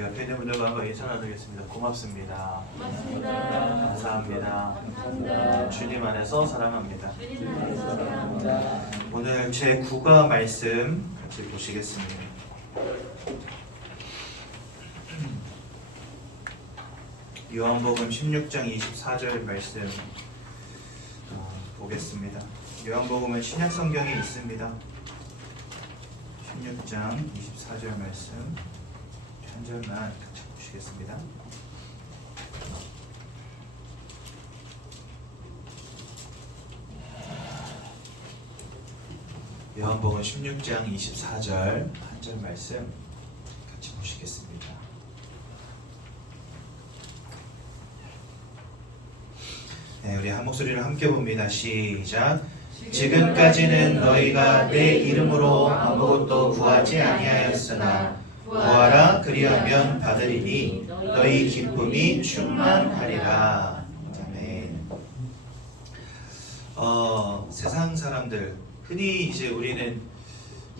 우리 앞에 있는 분들과 한번 인사 나누겠습니다. 고맙습니다. 고맙습니다. 감사합니다. 감사합니다. 주님 안에서 사랑합니다. 주님 안에서 사랑합니다. 오늘 제 9가 말씀 같이 보시겠습니다. 요한복음 16장 24절 말씀 보겠습니다. 요한복음은 신약 성경에 있습니다. 16장 24절 말씀 한 절만 같이 보시겠습니다. 요한복음 16장 24절 한 절 말씀 같이 보시겠습니다. 네, 우리 한 목소리로 함께 봅니다. 시작. 지금까지는 너희가 내 이름으로 아무것도 구하지 아니하였으나 구하라 그리하면 받으리니 너희 기쁨이 충만하리라. 아멘. 세상 사람들, 흔히 이제 우리는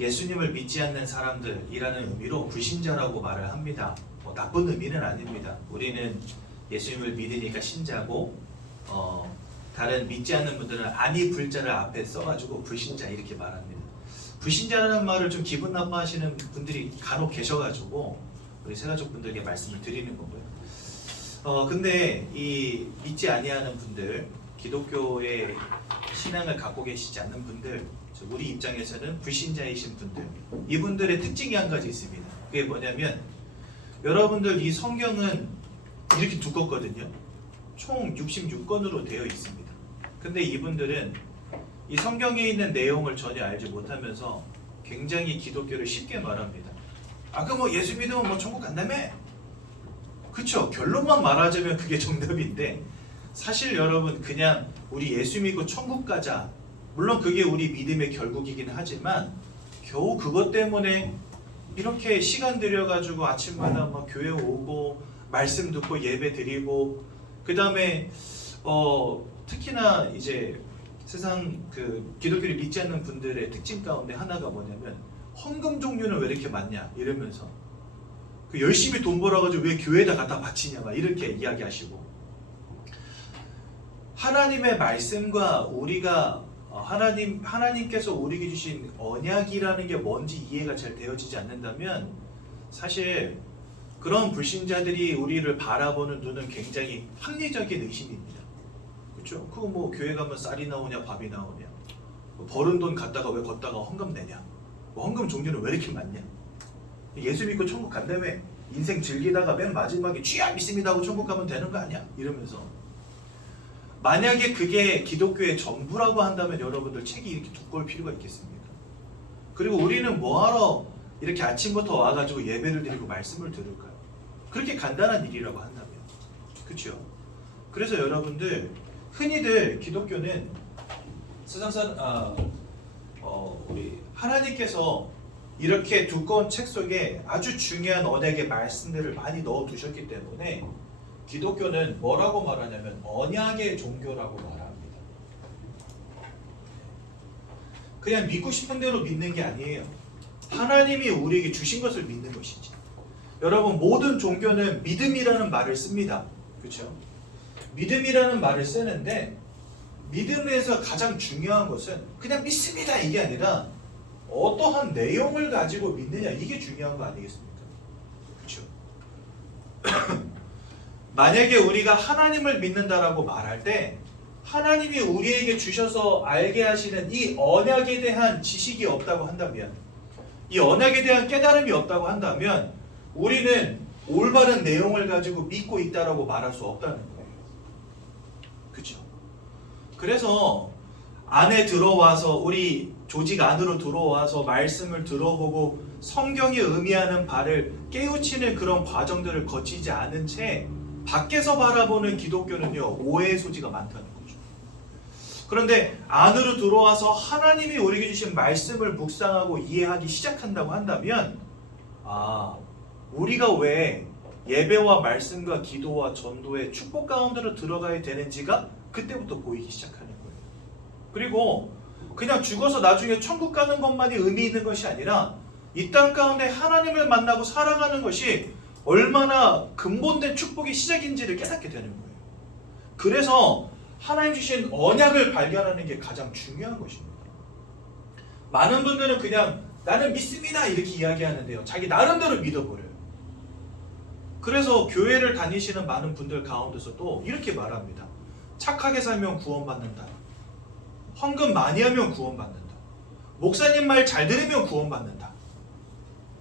예수님을 믿지 않는 사람들이라는 의미로 불신자라고 말을 합니다. 나쁜 의미는 아닙니다. 우리는 예수님을 믿으니까 신자고 다른 믿지 않는 분들은 아니 불자를 앞에 써가지고 불신자 이렇게 말합니다. 불신자라는 말을 좀 기분 나빠하시는 분들이 간혹 계셔가지고 우리 새가족 분들에게 말씀을 드리는 거고요. 근데 이 믿지 아니하는 분들, 기독교의 신앙을 갖고 계시지 않는 분들, 우리 입장에서는 불신자이신 분들, 이분들의 특징이 한 가지 있습니다. 그게 뭐냐면 여러분들 이 성경은 이렇게 두껍거든요. 총 66권으로 되어 있습니다. 근데 이분들은 이 성경에 있는 내용을 전혀 알지 못하면서 굉장히 기독교를 쉽게 말합니다. 아까 뭐 예수 믿으면 뭐 천국 간다며? 그쵸? 결론만 말하자면 그게 정답인데 사실 여러분 그냥 우리 예수 믿고 천국 가자, 물론 그게 우리 믿음의 결국이긴 하지만 겨우 그것 때문에 이렇게 시간 들여가지고 아침마다 막 교회 오고 말씀 듣고 예배 드리고 그 다음에 특히나 이제 세상 그 기독교를 믿지 않는 분들의 특징 가운데 하나가 뭐냐면 헌금 종류는 왜 이렇게 많냐 이러면서 그 열심히 돈 벌어가지고 왜 교회에다 갖다 바치냐 막 이렇게 이야기하시고, 하나님의 말씀과 우리가 하나님께서 우리에게 주신 언약이라는 게 뭔지 이해가 잘 되어지지 않는다면 사실 그런 불신자들이 우리를 바라보는 눈은 굉장히 합리적인 의심입니다. 그렇죠? 그거 뭐 교회 가면 쌀이 나오냐 밥이 나오냐, 뭐 버는 돈 갖다가 왜 걷다가 헌금 내냐, 뭐 헌금 종류는 왜 이렇게 많냐, 예수 믿고 천국 간다며 인생 즐기다가 맨 마지막에 쥐야 믿습니다 하고 천국 가면 되는 거 아니야? 이러면서 만약에 그게 기독교의 전부라고 한다면 여러분들 책이 이렇게 두꺼울 필요가 있겠습니까? 그리고 우리는 뭐하러 이렇게 아침부터 와가지고 예배를 드리고 말씀을 들을까요? 그렇게 간단한 일이라고 한다면, 그렇죠? 그래서 여러분들 흔히들 기독교는 우리 하나님께서 이렇게 두꺼운 책 속에 아주 중요한 언약의 말씀들을 많이 넣어 두셨기 때문에 기독교는 뭐라고 말하냐면 언약의 종교라고 말합니다. 그냥 믿고 싶은 대로 믿는 게 아니에요. 하나님이 우리에게 주신 것을 믿는 것이지. 여러분 모든 종교는 믿음이라는 말을 씁니다. 그렇죠? 믿음이라는 말을 쓰는데 믿음에서 가장 중요한 것은 그냥 믿습니다 이게 아니라 어떠한 내용을 가지고 믿느냐, 이게 중요한 거 아니겠습니까? 그렇죠? 만약에 우리가 하나님을 믿는다라고 말할 때 하나님이 우리에게 주셔서 알게 하시는 이 언약에 대한 지식이 없다고 한다면, 이 언약에 대한 깨달음이 없다고 한다면 우리는 올바른 내용을 가지고 믿고 있다라고 말할 수 없다는 거예요. 그렇죠? 그래서 안에 들어와서 우리 조직 안으로 들어와서 말씀을 들어보고 성경이 의미하는 바를 깨우치는 그런 과정들을 거치지 않은 채 밖에서 바라보는 기독교는요 오해의 소지가 많다는 거죠. 그런데 안으로 들어와서 하나님이 우리에게 주신 말씀을 묵상하고 이해하기 시작한다고 한다면 우리가 왜 예배와 말씀과 기도와 전도의 축복 가운데로 들어가야 되는지가 그때부터 보이기 시작하는 거예요. 그리고 그냥 죽어서 나중에 천국 가는 것만이 의미 있는 것이 아니라 이 땅 가운데 하나님을 만나고 살아가는 것이 얼마나 근본된 축복의 시작인지를 깨닫게 되는 거예요. 그래서 하나님 주신 언약을 발견하는 게 가장 중요한 것입니다. 많은 분들은 그냥 나는 믿습니다 이렇게 이야기하는데요. 자기 나름대로 믿어버려요. 그래서 교회를 다니시는 많은 분들 가운데서도 이렇게 말합니다. 착하게 살면 구원받는다. 헌금 많이 하면 구원받는다. 목사님 말 잘 들으면 구원받는다.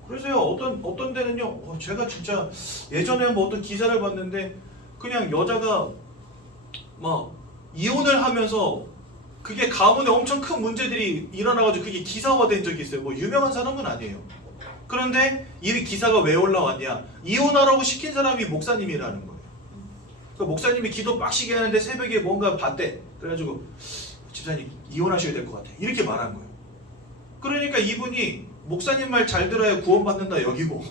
그래서요 어떤 데는요 제가 진짜 예전에 뭐 어떤 기사를 봤는데 그냥 여자가 막 이혼을 하면서 그게 가문에 엄청 큰 문제들이 일어나가지고 그게 기사화된 적이 있어요. 뭐 유명한 사람은 아니에요. 그런데 이 기사가 왜 올라왔냐? 이혼하라고 시킨 사람이 목사님이라는 거예요. 그 목사님이 기도 빡시게 하는데 새벽에 뭔가 봤대. 그래가지고 집사님 이혼하셔야 될 것 같아. 이렇게 말한 거예요. 그러니까 이분이 목사님 말 잘 들어야 구원받는다 여기고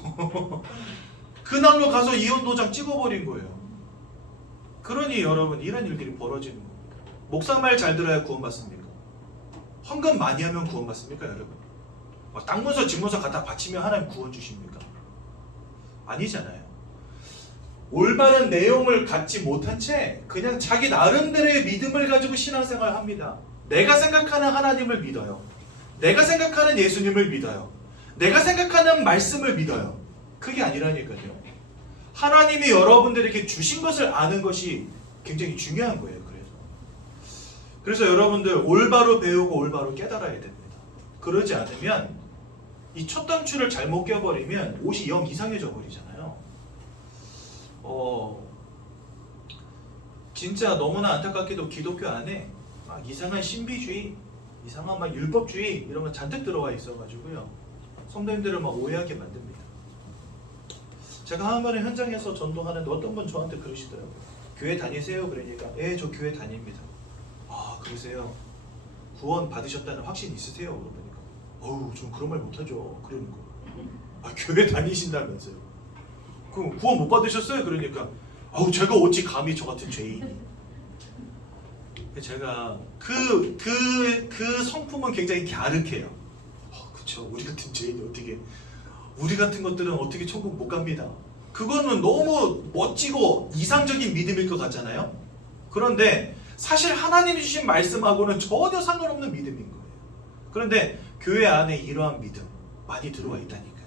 그날로 가서 이혼 도장 찍어버린 거예요. 그러니 여러분 이런 일들이 벌어지는 겁니다. 목사 말 잘 들어야 구원받습니까? 헌금 많이 하면 구원받습니까 여러분? 땅 문서 집 문서 갖다 바치면 하나님 구원 주십니까? 아니잖아요. 올바른 내용을 갖지 못한 채 그냥 자기 나름대로의 믿음을 가지고 신앙생활을 합니다. 내가 생각하는 하나님을 믿어요. 내가 생각하는 예수님을 믿어요. 내가 생각하는 말씀을 믿어요. 그게 아니라니까요. 하나님이 여러분들에게 주신 것을 아는 것이 굉장히 중요한 거예요. 그래서 여러분들 올바로 배우고 올바로 깨달아야 됩니다. 그러지 않으면 이 첫 단추를 잘못 껴버리면 옷이 영 이상해져 버리잖아요. 진짜 너무나 안타깝게도 기독교 안에 막 이상한 신비주의, 이상한 막 율법주의 이런 거 잔뜩 들어와 있어가지고요. 성도님들을 막 오해하게 만듭니다. 제가 한 번에 현장에서 전도하는데 어떤 분 저한테 그러시더라고요. 교회 다니세요? 그러니까 예, 저 교회 다닙니다. 아, 그러세요? 구원 받으셨다는 확신 있으세요? 그러니까 어우, 전 그런 말 못하죠. 그러는 거. 아, 교회 다니신다면서요? 그럼 구원 못 받으셨어요? 그러니까 아우, 제가 어찌 감히 저 같은 죄인이. 제가 그 성품은 굉장히 갸륵해요. 그쵸, 우리 같은 죄인이 어떻게, 우리 같은 것들은 어떻게 천국 못 갑니다. 그거는 너무 멋지고 이상적인 믿음일 것 같잖아요. 그런데 사실 하나님이 주신 말씀하고는 전혀 상관없는 믿음인 거예요. 그런데 교회 안에 이러한 믿음 많이 들어와 있다니까요.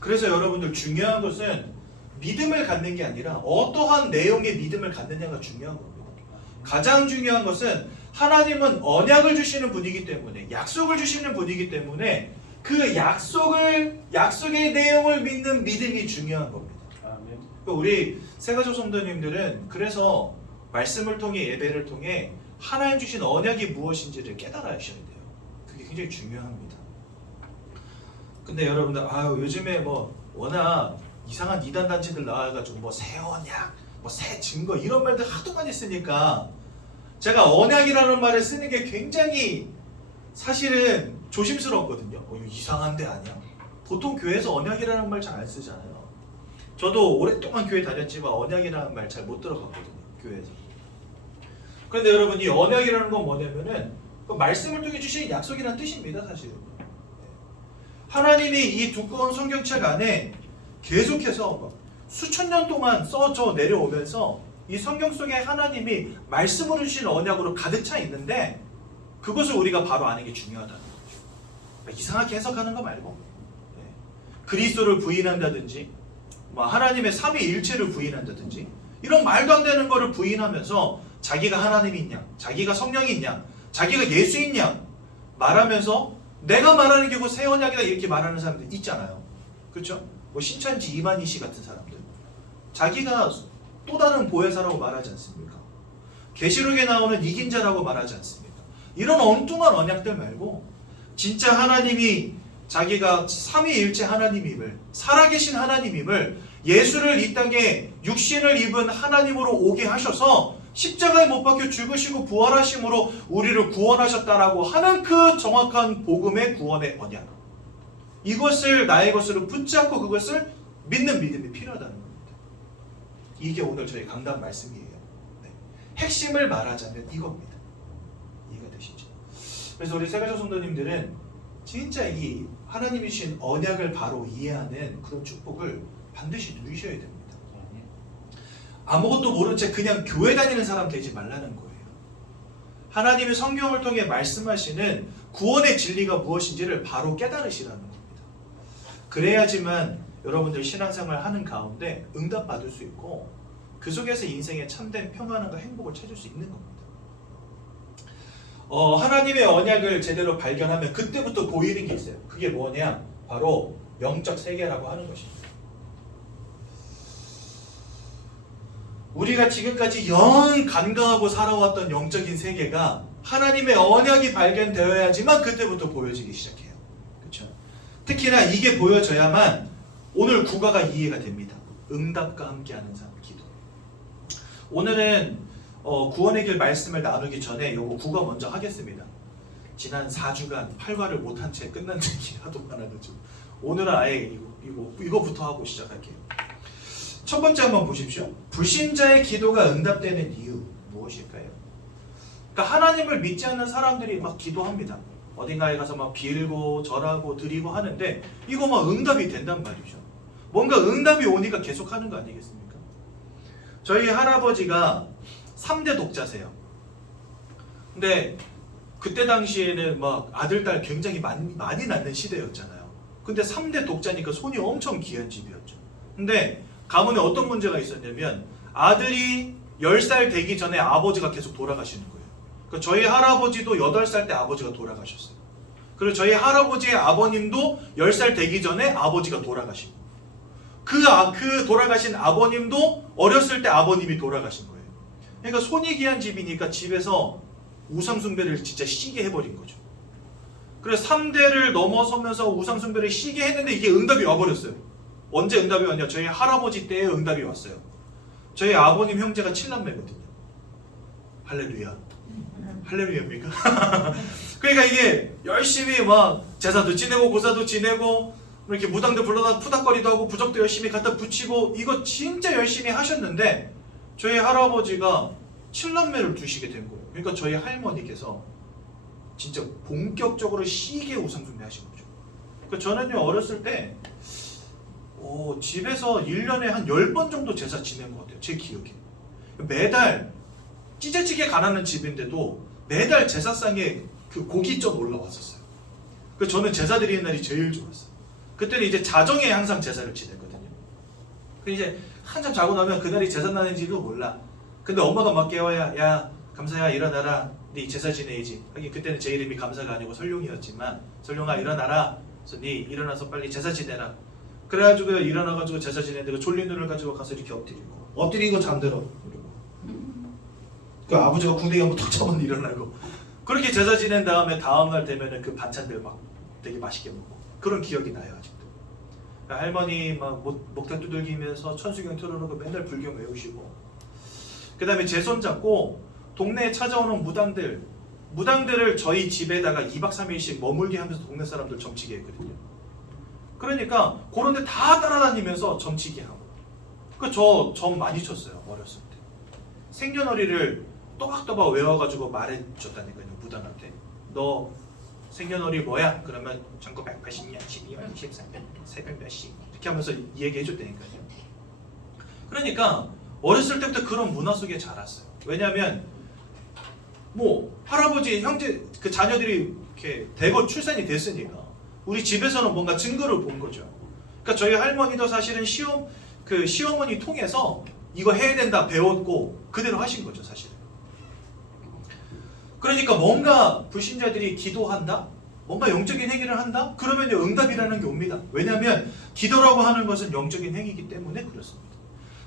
그래서 여러분들 중요한 것은 믿음을 갖는 게 아니라 어떠한 내용의 믿음을 갖느냐가 중요한 겁니다. 가장 중요한 것은 하나님은 언약을 주시는 분이기 때문에, 약속을 주시는 분이기 때문에 그 약속의 내용을 믿는 믿음이 중요한 겁니다. 아멘. 우리 새가족 성도님들은 그래서 말씀을 통해, 예배를 통해 하나님 주신 언약이 무엇인지를 깨달아야 돼요. 그게 굉장히 중요합니다. 근데 여러분들 요즘에 뭐 워낙 이상한 이단 단체들 나와가지고 뭐 새 언약, 뭐 새 증거 이런 말들 하도 많이 쓰니까 제가 언약이라는 말을 쓰는 게 굉장히 사실은 조심스럽거든요. 이거 이상한데 아니야? 보통 교회에서 언약이라는 말 잘 안 쓰잖아요. 저도 오랫동안 교회 다녔지만 언약이라는 말 잘 못 들어봤거든요. 교회에서. 그런데 여러분, 이 언약이라는 건 뭐냐면은 그 말씀을 통해 주신 약속이라는 뜻입니다. 사실은. 하나님이 이 두꺼운 성경책 안에 계속해서 수천 년 동안 써져 내려오면서 이 성경 속에 하나님이 말씀으로 주신 언약으로 가득 차 있는데 그것을 우리가 바로 아는 게 중요하다는 거죠. 이상하게 해석하는 거 말고 그리스도를 부인한다든지 하나님의 삼위일체를 부인한다든지 이런 말도 안 되는 거를 부인하면서 자기가 하나님이 있냐, 자기가 성령이 있냐, 자기가 예수 있냐 말하면서 내가 말하는 게 그 새 언약이다 이렇게 말하는 사람들 있잖아요. 그렇죠? 뭐 신천지 이만희 씨 같은 사람들 자기가 또 다른 보혜사라고 말하지 않습니까? 계시록에 나오는 이긴 자라고 말하지 않습니까? 이런 엉뚱한 언약들 말고 진짜 하나님이 자기가 삼위일체 하나님임을, 살아계신 하나님임을, 예수를 이 땅에 육신을 입은 하나님으로 오게 하셔서 십자가에 못 박혀 죽으시고 부활하심으로 우리를 구원하셨다라고 하는 그 정확한 복음의 구원의 언약, 이것을 나의 것으로 붙잡고 그것을 믿는 믿음이 필요하다는 겁니다. 이게 오늘 저희 강단 말씀이에요. 핵심을 말하자면 이겁니다. 이해가 되시죠? 그래서 우리 새가족 성도님들은 진짜 이 하나님이 주신 언약을 바로 이해하는 그런 축복을 반드시 누리셔야 됩니다. 아무것도 모른 채 그냥 교회 다니는 사람 되지 말라는 거예요. 하나님의 성경을 통해 말씀하시는 구원의 진리가 무엇인지를 바로 깨달으시라는 겁니다. 그래야지만 여러분들 신앙생활 하는 가운데 응답받을 수 있고 그 속에서 인생의 참된 평안함과 행복을 찾을 수 있는 겁니다. 하나님의 언약을 제대로 발견하면 그때부터 보이는 게 있어요. 그게 뭐냐? 바로 영적 세계라고 하는 것입니다. 우리가 지금까지 영 간과하고 살아왔던 영적인 세계가 하나님의 언약이 발견되어야지만 그때부터 보여지기 시작해요. 그렇죠? 특히나 이게 보여져야만 오늘 국어가 이해가 됩니다. 응답과 함께하는 삶, 기도. 오늘은 구원의 길 말씀을 나누기 전에 요거 국어 먼저 하겠습니다. 지난 4주간 팔과를 못한 채 끝난 적이 하도 많아가지고 오늘은 아예 이거부터 하고 시작할게요. 첫 번째 한번 보십시오. 불신자의 기도가 응답되는 이유 무엇일까요? 그러니까 하나님을 믿지 않는 사람들이 막 기도합니다. 어딘가에 가서 막 빌고 절하고 드리고 하는데 이거 막 응답이 된단 말이죠. 뭔가 응답이 오니까 계속 하는 거 아니겠습니까? 저희 할아버지가 3대 독자세요. 근데 그때 당시에는 막 아들, 딸 굉장히 많이 낳는 시대였잖아요. 근데 3대 독자니까 손이 엄청 귀한 집이었죠. 근데 가문에 어떤 문제가 있었냐면 아들이 10살 되기 전에 아버지가 계속 돌아가시는 거예요. 그러니까 저희 할아버지도 8살 때 아버지가 돌아가셨어요. 그리고 저희 할아버지의 아버님도 10살 되기 전에 아버지가 돌아가시고 그 돌아가신 아버님도 어렸을 때 아버님이 돌아가신 거예요. 그러니까 손이 귀한 집이니까 집에서 우상숭배를 진짜 시게 해버린 거죠. 그래서 3대를 넘어서면서 우상숭배를 시게 했는데 이게 응답이 와버렸어요. 언제 응답이 왔냐? 저희 할아버지 때에 응답이 왔어요. 저희 아버님 형제가 7남매거든요. 할렐루야. 할렐루야입니까? 그러니까 이게 열심히 막 제사도 지내고 고사도 지내고 이렇게 무당들 불러다 푸닥거리도 하고 부적도 열심히 갖다 붙이고 이거 진짜 열심히 하셨는데 저희 할아버지가 7남매를 두시게 된 거예요. 그러니까 저희 할머니께서 진짜 본격적으로 시계 우상숭배 하신 거죠. 그러니까 저는요 어렸을 때 집에서 1년에 한 10번 정도 제사 지낸 것 같아요. 제 기억에. 매달 찌질찌게 가난한 집인데도 매달 제사상에 그 고깃전 올라왔었어요. 그래서 저는 제사 드리는 날이 제일 좋았어요. 그때는 이제 자정에 항상 제사를 지냈거든요. 그 이제 한참 자고 나면 그날이 제사 날인지도 몰라. 근데 엄마가 막 깨워야 야 감사야 일어나라. 네 제사 지내야지. 하긴 그때는 제 이름이 감사가 아니고 설룡이었지만 설룡아 일어나라. 그래서 네 일어나서 빨리 제사 지내라. 그래가지고 일어나가지고 제사 지내는데 그 졸린 눈을 가지고 가서 이렇게 엎드리고 잠들어. 그 아버지가 궁뎅이 한번 탁 잡으면 일어나고 그렇게 제사 지낸 다음에 다음날 되면은 그 반찬들 막 되게 맛있게 먹고 그런 기억이 나요 아직도. 할머니 막 목탁 두들기면서 천수경 틀어놓고 맨날 불경 외우시고 그 다음에 제 손 잡고 동네에 찾아오는 무당들을 저희 집에다가 2박 3일씩 머물게 하면서 동네 사람들 점치게 했거든요. 그러니까 그런 데 다 따라다니면서 점치게 하고 저 점 많이 쳤어요 어렸을 때. 생년월일을 또박또박 외워가지고 말해줬다니까요 무당한테. 너 생년월일 뭐야? 그러면 1980년 12월 23일 새벽 몇 시 이렇게 하면서 얘기해줬다니까요. 그러니까 어렸을 때부터 그런 문화 속에 자랐어요. 왜냐하면 뭐 할아버지 형제 그 자녀들이 이렇게 대거 출산이 됐으니까 우리 집에서는 뭔가 증거를 본 거죠. 그러니까 저희 할머니도 사실은 시어머니 통해서 이거 해야 된다 배웠고 그대로 하신 거죠 사실은. 그러니까 뭔가 불신자들이 기도한다? 뭔가 영적인 행위를 한다? 그러면 응답이라는 게 옵니다. 왜냐하면 기도라고 하는 것은 영적인 행위이기 때문에 그렇습니다.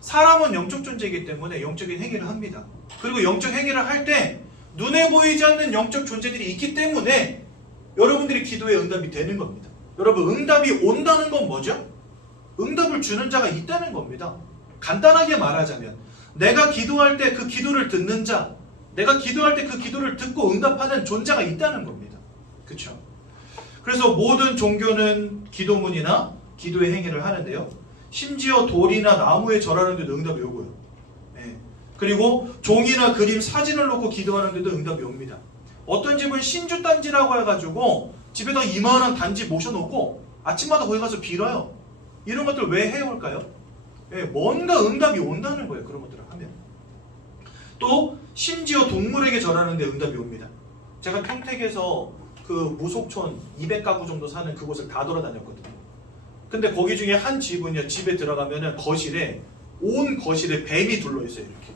사람은 영적 존재이기 때문에 영적인 행위를 합니다. 그리고 영적 행위를 할 때 눈에 보이지 않는 영적 존재들이 있기 때문에 여러분들이 기도에 응답이 되는 겁니다. 여러분 응답이 온다는 건 뭐죠? 응답을 주는 자가 있다는 겁니다. 간단하게 말하자면 내가 기도할 때 그 기도를 듣는 자, 내가 기도할 때 그 기도를 듣고 응답하는 존재가 있다는 겁니다. 그렇죠? 그래서 모든 종교는 기도문이나 기도의 행위를 하는데요. 심지어 돌이나 나무에 절하는데도 응답이 오고요. 네. 그리고 종이나 그림, 사진을 놓고 기도하는데도 응답이 옵니다. 어떤 집은 신주단지라고 해가지고 집에다 이만한 단지 모셔놓고 아침마다 거기 가서 빌어요. 이런 것들 왜 해올까요? 예, 뭔가 응답이 온다는 거예요. 그런 것들을 하면. 또 심지어 동물에게 절하는데 응답이 옵니다. 제가 평택에서 그 무속촌 200가구 정도 사는 그곳을 다 돌아다녔거든요. 근데 거기 중에 한 집은요, 집에 들어가면은 온 거실에 뱀이 둘러있어요. 이렇게.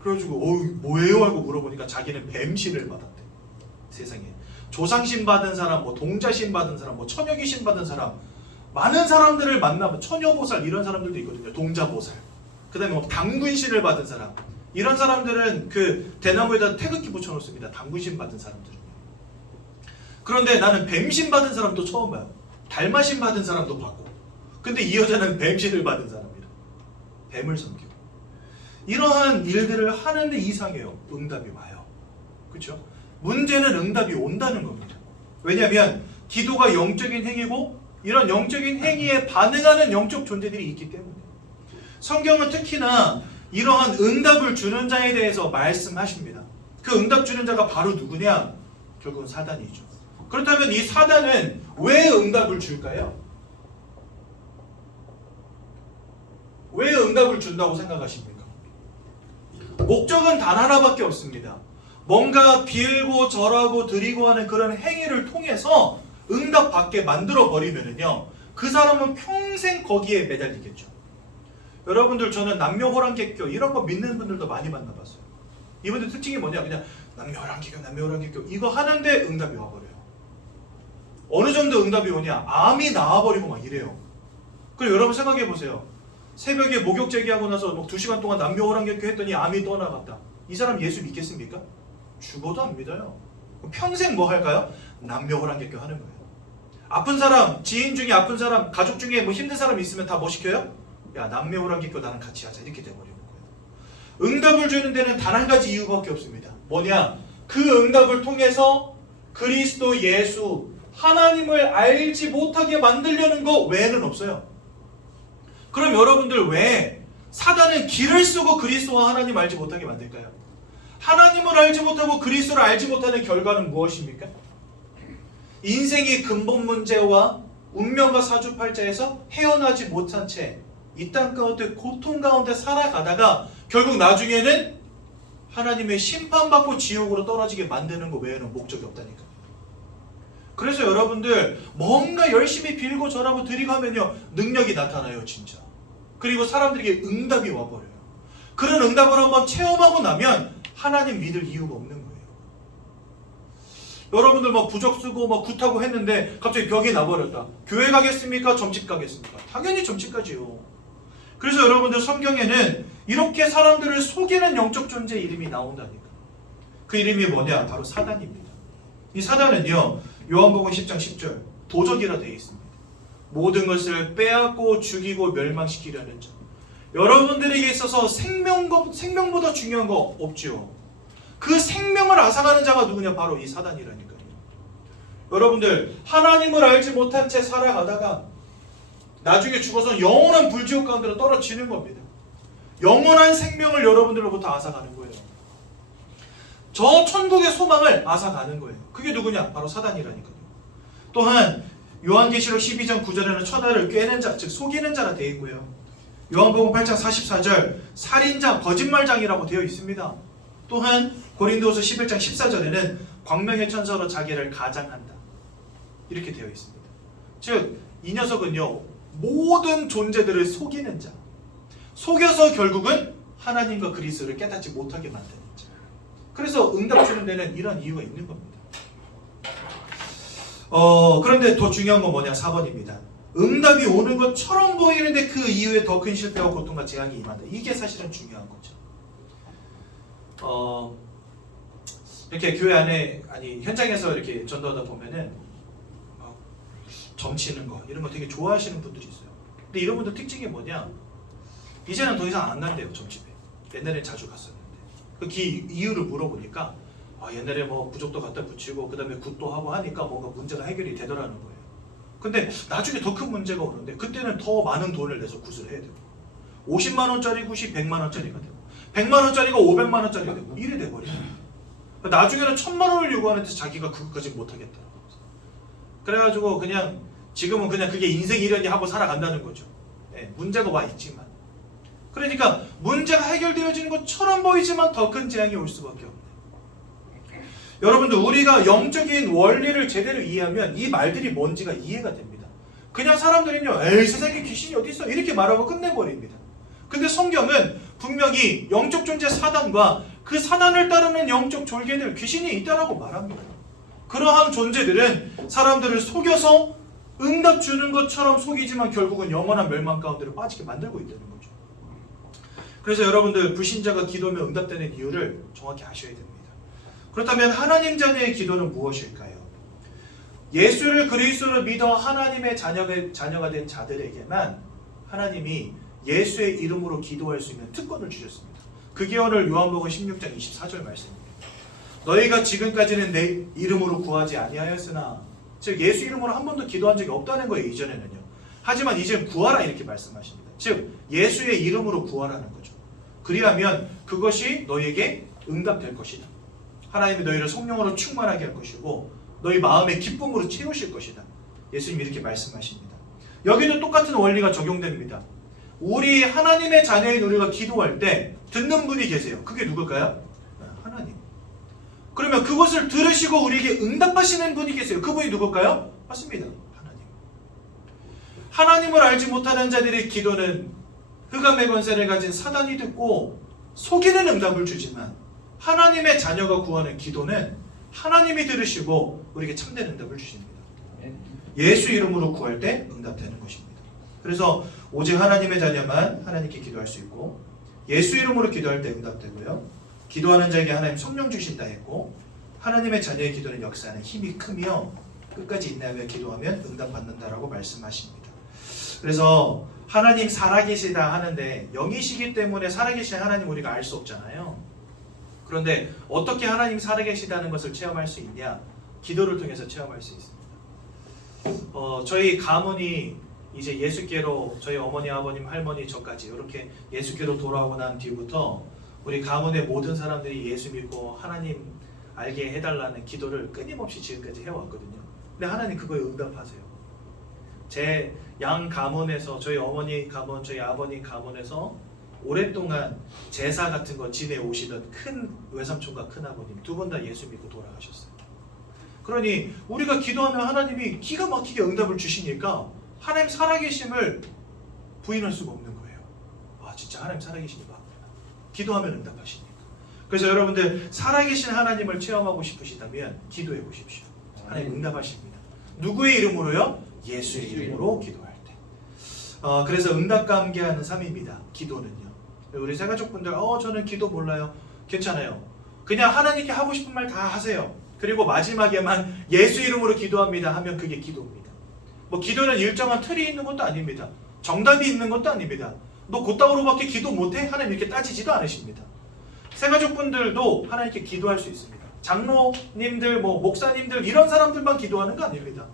그래가지고 뭐예요? 하고 물어보니까 자기는 뱀신을 받았대. 세상에. 조상신 받은 사람, 뭐 동자신 받은 사람, 뭐 처녀귀신 받은 사람, 많은 사람들을 만나면 처녀보살 이런 사람들도 있거든요. 동자보살. 그 다음에 뭐 당군신을 받은 사람, 이런 사람들은 그 대나무에다 태극기 붙여놓습니다. 당군신 받은 사람들은. 그런데 나는 뱀신 받은 사람도 처음 봐요. 달마신 받은 사람도 봤고. 근데 이 여자는 뱀신을 받은 사람이라. 뱀을 섬기고. 이러한 일들을 하는데 이상해요. 응답이 와요. 그렇죠? 문제는 응답이 온다는 겁니다. 왜냐하면 기도가 영적인 행위고 이런 영적인 행위에 반응하는 영적 존재들이 있기 때문에. 성경은 특히나 이러한 응답을 주는 자에 대해서 말씀하십니다. 그 응답 주는 자가 바로 누구냐? 결국은 사단이죠. 그렇다면 이 사단은 왜 응답을 줄까요? 왜 응답을 준다고 생각하십니까? 목적은 단 하나밖에 없습니다. 뭔가 빌고 절하고 드리고 하는 그런 행위를 통해서 응답받게 만들어 버리면은요, 그 사람은 평생 거기에 매달리겠죠. 여러분들, 저는 남묘호랑객교 이런 거 믿는 분들도 많이 만나봤어요. 이분들 특징이 뭐냐? 그냥 남묘호랑객교 이거 하는데 응답이 와버려요. 어느 정도 응답이 오냐? 암이 나와버리고 막 이래요. 그리고 여러분 생각해 보세요. 새벽에 목욕 제기하고 나서 막 2시간 동안 남묘호랑객교 했더니 암이 떠나갔다. 이 사람 예수 믿겠습니까? 죽어도 안 믿어요. 평생 뭐 할까요? 남묘호랑객교 하는 거예요. 아픈 사람, 지인 중에 아픈 사람, 가족 중에 뭐 힘든 사람 있으면 다 뭐 시켜요? 야, 남묘호랑객교 나랑 같이 하자. 이렇게 돼버리는 거예요. 응답을 주는 데는 단 한 가지 이유밖에 없습니다. 뭐냐? 그 응답을 통해서 그리스도 예수, 하나님을 알지 못하게 만들려는 거 외에는 없어요. 그럼 여러분들, 왜 사단은 길을 쓰고 그리스도와 하나님 알지 못하게 만들까요? 하나님을 알지 못하고 그리스도를 알지 못하는 결과는 무엇입니까? 인생의 근본 문제와 운명과 사주팔자에서 헤어나지 못한 채 이 땅 가운데 고통 가운데 살아가다가 결국 나중에는 하나님의 심판받고 지옥으로 떨어지게 만드는 것 외에는 목적이 없다니까요. 그래서 여러분들, 뭔가 열심히 빌고 절하고 드리고 하면요, 능력이 나타나요, 진짜. 그리고 사람들에게 응답이 와버려요. 그런 응답을 한번 체험하고 나면 하나님 믿을 이유가 없는 거예요. 여러분들 뭐 부적 쓰고 뭐 굿하고 했는데 갑자기 병이 나버렸다. 교회 가겠습니까? 점집 가겠습니까? 당연히 점집 가지요. 그래서 여러분들, 성경에는 이렇게 사람들을 속이는 영적 존재 이름이 나온다니까. 그 이름이 뭐냐? 바로 사단입니다. 이 사단은요, 요한복음 10장 10절 도적이라 되어 있습니다. 모든 것을 빼앗고 죽이고 멸망시키려는 자. 여러분들에게 있어서 생명보다 중요한 거 없죠. 그 생명을 앗아가는 자가 누구냐? 바로 이 사단이라니까요. 여러분들, 하나님을 알지 못한 채 살아가다가 나중에 죽어서 영원한 불지옥 가운데로 떨어지는 겁니다. 영원한 생명을 여러분들로부터 앗아가는 거예요. 저 천국의 소망을 앗아가는 거예요. 그게 누구냐? 바로 사단이라니까요. 또한 요한계시록 12장 9절에는 천하를 꿰는 자, 즉 속이는 자라 되어 있고요. 요한복음 8장 44절 살인자, 거짓말장이라고 되어 있습니다. 또한 고린도후서 11장 14절에는 광명의 천사로 자기를 가장한다, 이렇게 되어 있습니다. 즉 이 녀석은요, 모든 존재들을 속이는 자, 속여서 결국은 하나님과 그리스도를 깨닫지 못하게 만드는 자. 그래서 응답 주는 데는 이런 이유가 있는 겁니다. 그런데 더 중요한 건 뭐냐? 4번입니다. 응답이 오는 것처럼 보이는데 그 이후에 더 큰 실패와 고통과 재앙이 임한다. 이게 사실은 중요한 거죠. 이렇게 교회 안에, 아니 현장에서 이렇게 전도하다 보면은 점치는 거 이런 거 되게 좋아하시는 분들이 있어요. 근데 이런 분들 특징이 뭐냐? 이제는 더 이상 안 간대요, 점집에. 옛날에 자주 갔었는데 그 이유를 물어보니까 옛날에 뭐 부적도 갖다 붙이고 그 다음에 굿도 하고 하니까 뭔가 문제가 해결이 되더라는 거예요. 근데 나중에 더 큰 문제가 오는데 그때는 더 많은 돈을 내서 굿을 해야 되고, 50만 원짜리 굿이 100만 원짜리가 되고 100만 원짜리가 500만 원짜리가 되고 이래 돼버려요. 나중에는 1000만 원을 요구하는데 자기가 그것까지 못하겠다. 그래가지고 그냥 지금은 그냥 그게 인생이려니 하고 살아간다는 거죠. 네, 문제가 와 있지만. 그러니까 문제가 해결되어지는 것처럼 보이지만 더 큰 재앙이 올 수밖에 없네요. 여러분들 우리가 영적인 원리를 제대로 이해하면 이 말들이 뭔지가 이해가 됩니다. 그냥 사람들은요, 에이 세상에 귀신이 어디 있어 이렇게 말하고 끝내버립니다. 근데 성경은 분명히 영적 존재 사단과 그 사단을 따르는 영적 졸개들 귀신이 있다라고 말합니다. 그러한 존재들은 사람들을 속여서 응답 주는 것처럼 속이지만 결국은 영원한 멸망 가운데로 빠지게 만들고 있다는 거죠. 그래서 여러분들 불신자가 기도하면 응답되는 이유를 정확히 아셔야 됩니다. 그렇다면 하나님 자녀의 기도는 무엇일까요? 예수를 그리스도로 믿어 하나님의 자녀가 된 자들에게만 하나님이 예수의 이름으로 기도할 수 있는 특권을 주셨습니다. 그게 오늘 요한복음 16장 24절 말씀입니다. 너희가 지금까지는 내 이름으로 구하지 아니하였으나, 즉 예수 이름으로 한 번도 기도한 적이 없다는 거예요. 이전에는요. 하지만 이제 구하라 이렇게 말씀하십니다. 즉 예수의 이름으로 구하라는 거죠. 그리하면 그것이 너희에게 응답될 것이다. 하나님이 너희를 성령으로 충만하게 할 것이고 너희 마음의 기쁨으로 채우실 것이다. 예수님이 이렇게 말씀하십니다. 여기도 똑같은 원리가 적용됩니다. 우리 하나님의 자녀인 우리가 기도할 때 듣는 분이 계세요. 그게 누굴까요? 하나님. 그러면 그것을 들으시고 우리에게 응답하시는 분이 계세요. 그분이 누굴까요? 맞습니다. 하나님. 하나님을 알지 못하는 자들의 기도는 흑암의 권세를 가진 사단이 듣고 속이는 응답을 주지만, 하나님의 자녀가 구하는 기도는 하나님이 들으시고 우리에게 참된 응답을 주십니다. 예수 이름으로 구할 때 응답되는 것입니다. 그래서 오직 하나님의 자녀만 하나님께 기도할 수 있고, 예수 이름으로 기도할 때 응답되고요, 기도하는 자에게 하나님 성령 주신다 했고, 하나님의 자녀의 기도는 역사하는 힘이 크며 끝까지 인내하며 기도하면 응답받는다라고 말씀하십니다. 그래서 하나님 살아계시다 하는데 영이시기 때문에 살아계신 하나님 우리가 알 수 없잖아요. 그런데 어떻게 하나님 살아계시다는 것을 체험할 수 있냐? 기도를 통해서 체험할 수 있습니다. 저희 가문이 이제 예수께로, 저희 어머니, 아버님, 할머니, 저까지 이렇게 예수께로 돌아오고 난 뒤부터 우리 가문의 모든 사람들이 예수 믿고 하나님 알게 해달라는 기도를 끊임없이 지금까지 해왔거든요. 근데 하나님 그거에 응답하세요. 제 양 가문에서, 저희 어머니 가문, 저희 아버님 가문에서 오랫동안 제사 같은 거 지내오시던 큰 외삼촌과 큰아버님 두 분 다 예수 믿고 돌아가셨어요. 그러니 우리가 기도하면 하나님이 기가 막히게 응답을 주시니까 하나님 살아계심을 부인할 수가 없는 거예요. 아, 진짜 하나님 살아계시니 맞구나. 기도하면 응답하시니까. 그래서 여러분들 살아계신 하나님을 체험하고 싶으시다면 기도해 보십시오. 하나님 응답하십니다. 누구의 이름으로요? 예수의 이름으로 기도할 때. 그래서 응답과 함께하는 삶입니다. 기도는요. 우리 새가족분들 저는 기도 몰라요. 괜찮아요. 그냥 하나님께 하고 싶은 말 다 하세요. 그리고 마지막에만 예수 이름으로 기도합니다 하면 그게 기도입니다. 뭐 기도는 일정한 틀이 있는 것도 아닙니다. 정답이 있는 것도 아닙니다. 너 그따구로밖에 기도 못해? 하나님 이렇게 따지지도 않으십니다. 새가족분들도 하나님께 기도할 수 있습니다. 장로님들, 목사님들 이런 사람들만 기도하는 거 아닙니다.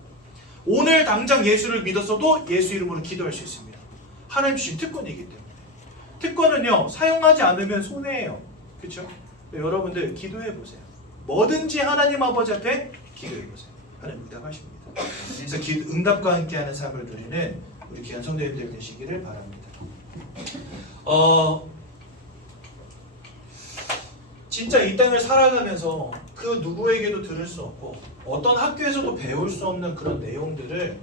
오늘 당장 예수를 믿었어도 예수 이름으로 기도할 수 있습니다. 하나님 주신 특권이기 때문에. 특권은요, 사용하지 않으면 손해예요. 그렇죠? 여러분들 기도해 보세요. 뭐든지 하나님 아버지 앞에 기도해 보세요. 하나님 응답하십니다. 그래서 응답과 함께하는 삶을 누리는 우리 귀한 성도님들 되시기를 바랍니다. 진짜 이 땅을 살아가면서 그 누구에게도 들을 수 없고 어떤 학교에서도 배울 수 없는 그런 내용들을,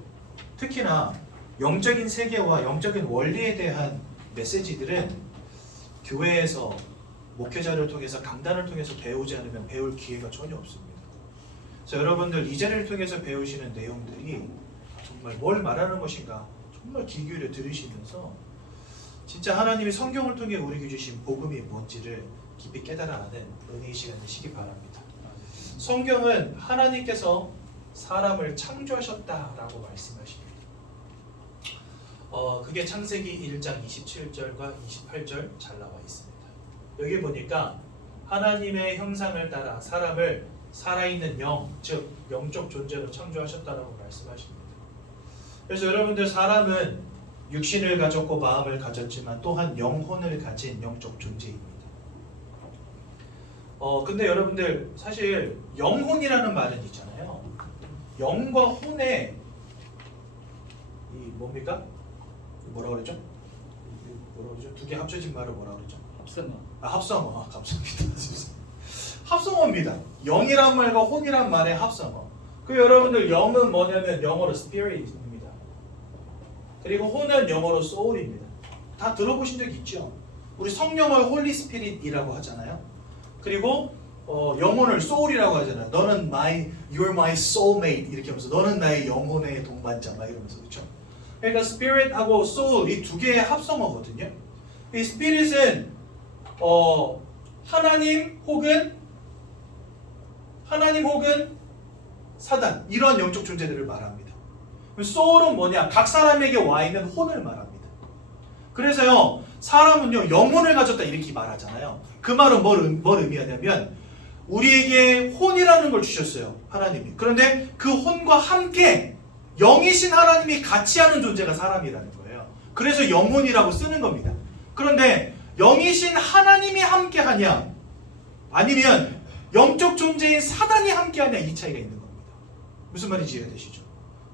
특히나 영적인 세계와 영적인 원리에 대한 메시지들은 교회에서 목회자를 통해서 강단을 통해서 배우지 않으면 배울 기회가 전혀 없습니다. 그래서 여러분들 이 자리를 통해서 배우시는 내용들이 정말 뭘 말하는 것인가 정말 귀 기울여 들으시면서 진짜 하나님이 성경을 통해 우리에게 주신 복음이 뭔지를 깊이 깨달아가는 은혜의 시간 되시기 바랍니다. 성경은 하나님께서 사람을 창조하셨다라고 말씀하십니다. 그게 창세기 1장 27절과 28절 잘 나와 있습니다. 여기 보니까 하나님의 형상을 따라 사람을 살아있는 영, 즉 영적 존재로 창조하셨다라고 말씀하십니다. 그래서 여러분들 사람은 육신을 가졌고 마음을 가졌지만 또한 영혼을 가진 영적 존재입니다. 근데 여러분들 사실 영혼이라는 말은 있잖아요. 영과 혼의 이 뭡니까? 뭐라 그랬죠? 뭐라 그러죠? 두 개 합쳐진 말을 뭐라 그러죠? 합성어. 합성어. 감사합니다. 합성어입니다. 영이란 말과 혼이란 말의 합성어. 그 여러분들 영은 뭐냐면 영어로 spirit입니다. 그리고 혼은 영어로 soul입니다. 다 들어보신 적 있죠? 우리 성령을 홀리 스피릿이라고 하잖아요. 그리고 영혼을 soul이라고 하잖아요. 너는 you're my soulmate 이렇게 하면서 너는 나의 영혼의 동반자 막 이러면서 그렇죠? 그러니까 spirit하고 soul 이 두 개의 합성어거든요. 이 spirit은 하나님 혹은 사단 이런 영적 존재들을 말합니다. soul은 뭐냐? 각 사람에게 와 있는 혼을 말합니다. 그래서요 사람은요 영혼을 가졌다 이렇게 말하잖아요. 그 말은 뭘 의미하냐면 우리에게 혼이라는 걸 주셨어요 하나님이. 그런데 그 혼과 함께 영이신 하나님이 같이 하는 존재가 사람이라는 거예요. 그래서 영혼이라고 쓰는 겁니다. 그런데 영이신 하나님이 함께 하냐 아니면 영적 존재인 사단이 함께 하냐 이 차이가 있는 겁니다. 무슨 말인지 이해가 되시죠?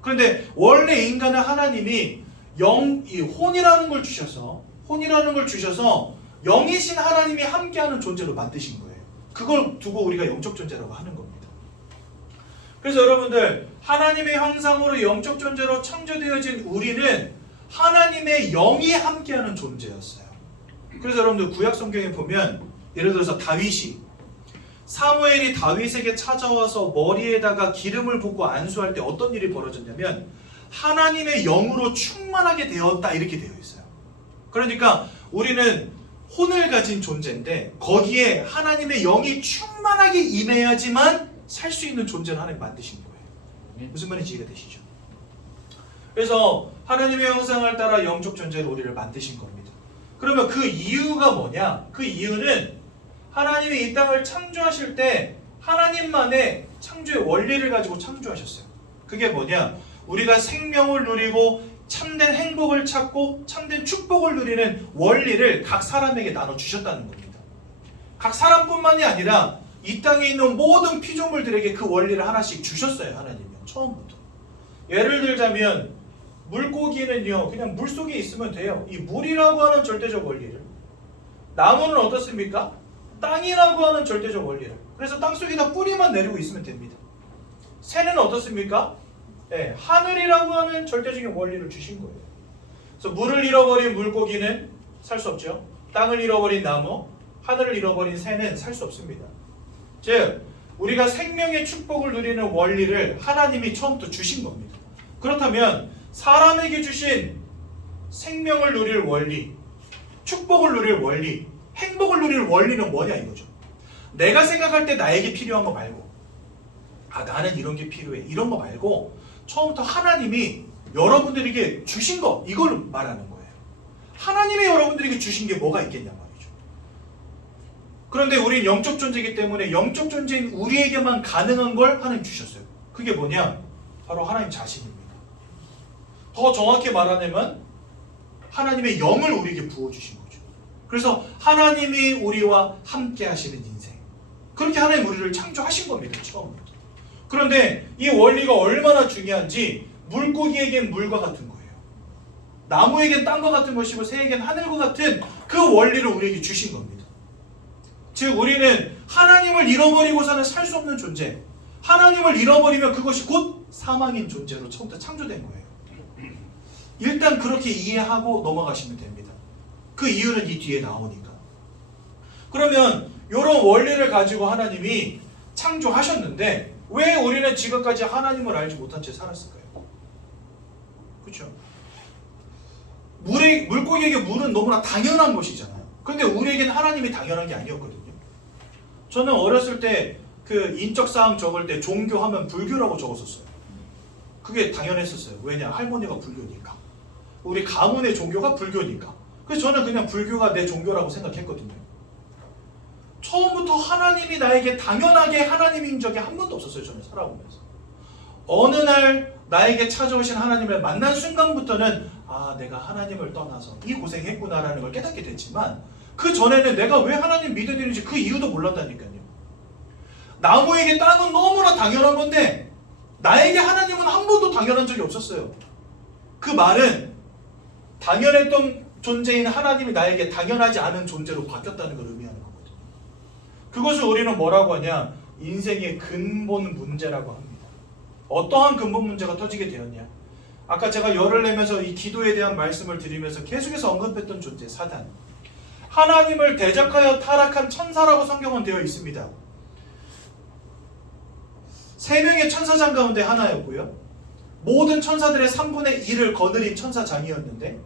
그런데 원래 인간은 하나님이 이 혼이라는 걸 주셔서 영이신 하나님이 함께하는 존재로 만드신 거예요. 그걸 두고 우리가 영적 존재라고 하는 겁니다. 그래서 여러분들 하나님의 형상으로 영적 존재로 창조되어진 우리는 하나님의 영이 함께하는 존재였어요. 그래서 여러분들 구약 성경에 보면 예를 들어서 사무엘이 다윗에게 찾아와서 머리에다가 기름을 붓고 안수할 때 어떤 일이 벌어졌냐면 하나님의 영으로 충만하게 되었다 이렇게 되어 있어요. 그러니까 우리는 혼을 가진 존재인데 거기에 하나님의 영이 충만하게 임해야지만 살 수 있는 존재를 하나님 만드신 거예요. 무슨 말인지 이해가 되시죠? 그래서 하나님의 형상을 따라 영적 존재로 우리를 만드신 겁니다. 그러면 그 이유가 뭐냐? 그 이유는 하나님이 이 땅을 창조하실 때 하나님만의 창조의 원리를 가지고 창조하셨어요. 그게 뭐냐? 우리가 생명을 누리고 참된 행복을 찾고 참된 축복을 누리는 원리를 각 사람에게 나눠주셨다는 겁니다. 각 사람뿐만이 아니라 이 땅에 있는 모든 피조물들에게 그 원리를 하나씩 주셨어요. 하나님이 처음부터. 예를 들자면 물고기는요 그냥 물속에 있으면 돼요. 이 물이라고 하는 절대적 원리를, 나무는 어떻습니까? 땅이라고 하는 절대적 원리를, 그래서 땅속에다 뿌리만 내리고 있으면 됩니다. 새는 어떻습니까? 네, 하늘이라고 하는 절대적인 원리를 주신 거예요. 그래서 물을 잃어버린 물고기는 살 수 없죠. 땅을 잃어버린 나무, 하늘을 잃어버린 새는 살 수 없습니다. 즉 우리가 생명의 축복을 누리는 원리를 하나님이 처음부터 주신 겁니다. 그렇다면 사람에게 주신 생명을 누릴 원리, 축복을 누릴 원리, 행복을 누릴 원리는 뭐냐 이거죠. 내가 생각할 때 나에게 필요한 거 말고, 나는 이런 게 필요해 이런 거 말고 처음부터 하나님이 여러분들에게 주신 거, 이걸 말하는 거예요. 하나님이 여러분들에게 주신 게 뭐가 있겠냐 말이죠. 그런데 우리는 영적 존재이기 때문에 영적 존재인 우리에게만 가능한 걸 하나님 주셨어요. 그게 뭐냐? 바로 하나님 자신입니다. 더 정확히 말하자면 하나님의 영을 우리에게 부어주신 거죠. 그래서 하나님이 우리와 함께 하시는 인생, 그렇게 하나님 우리를 창조하신 겁니다. 처음부터. 그런데 이 원리가 얼마나 중요한지 물고기에겐 물과 같은 거예요. 나무에겐 땅과 같은 것이고 새에겐 하늘과 같은 그 원리를 우리에게 주신 겁니다. 즉 우리는 하나님을 잃어버리고서는 살 수 없는 존재, 하나님을 잃어버리면 그것이 곧 사망인 존재로 처음부터 창조된 거예요. 일단 그렇게 이해하고 넘어가시면 됩니다. 그 이유는 이 뒤에 나오니까. 그러면 이런 원리를 가지고 하나님이 창조하셨는데 왜 우리는 지금까지 하나님을 알지 못한 채 살았을까요? 그렇죠? 물고기에게 물은 너무나 당연한 것이잖아요. 그런데 우리에게는 하나님이 당연한 게 아니었거든요. 저는 어렸을 때 그 인적사항 적을 때 종교하면 불교라고 적었었어요. 그게 당연했었어요. 왜냐? 할머니가 불교니까. 우리 가문의 종교가 불교니까. 그래서 저는 그냥 불교가 내 종교라고 생각했거든요. 처음부터 하나님이 나에게 당연하게 하나님인 적이 한 번도 없었어요. 저는 살아오면서. 어느 날 나에게 찾아오신 하나님을 만난 순간부터는 내가 하나님을 떠나서 이 고생했구나라는 걸 깨닫게 됐지만 그 전에는 내가 왜 하나님 믿어야 되는지 그 이유도 몰랐다니까요. 나무에게 땅은 너무나 당연한 건데 나에게 하나님은 한 번도 당연한 적이 없었어요. 그 말은 당연했던 존재인 하나님이 나에게 당연하지 않은 존재로 바뀌었다는 걸 의미하는 거거든요. 그것을 우리는 뭐라고 하냐? 인생의 근본 문제라고 합니다. 어떠한 근본 문제가 터지게 되었냐? 아까 제가 열을 내면서 이 기도에 대한 말씀을 드리면서 계속해서 언급했던 존재, 사단. 하나님을 대적하여 타락한 천사라고 성경은 되어 있습니다. 3명의 천사장 가운데 하나였고요. 모든 천사들의 3분의 1을 거느린 천사장이었는데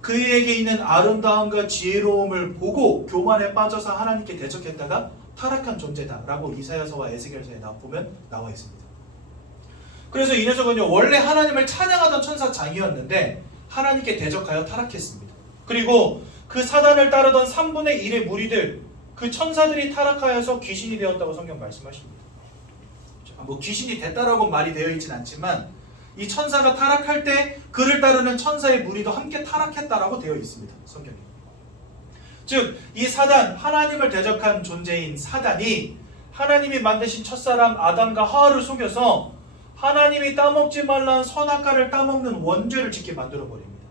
그에게 있는 아름다움과 지혜로움을 보고 교만에 빠져서 하나님께 대적했다가 타락한 존재다라고 이사야서와 에스겔서에 보면 나와 있습니다. 그래서 이 녀석은요, 원래 하나님을 찬양하던 천사장이었는데 하나님께 대적하여 타락했습니다. 그리고 그 사단을 따르던 3분의 1의 무리들, 그 천사들이 타락하여서 귀신이 되었다고 성경 말씀하십니다. 뭐 귀신이 됐다라고 말이 되어 있진 않지만 이 천사가 타락할 때 그를 따르는 천사의 무리도 함께 타락했다라고 되어 있습니다. 성경에. 즉, 이 사단, 하나님을 대적한 존재인 사단이 하나님이 만드신 첫사람 아담과 하와를 속여서 하나님이 따먹지 말라는 선악과를 따먹는 원죄를 짓게 만들어버립니다.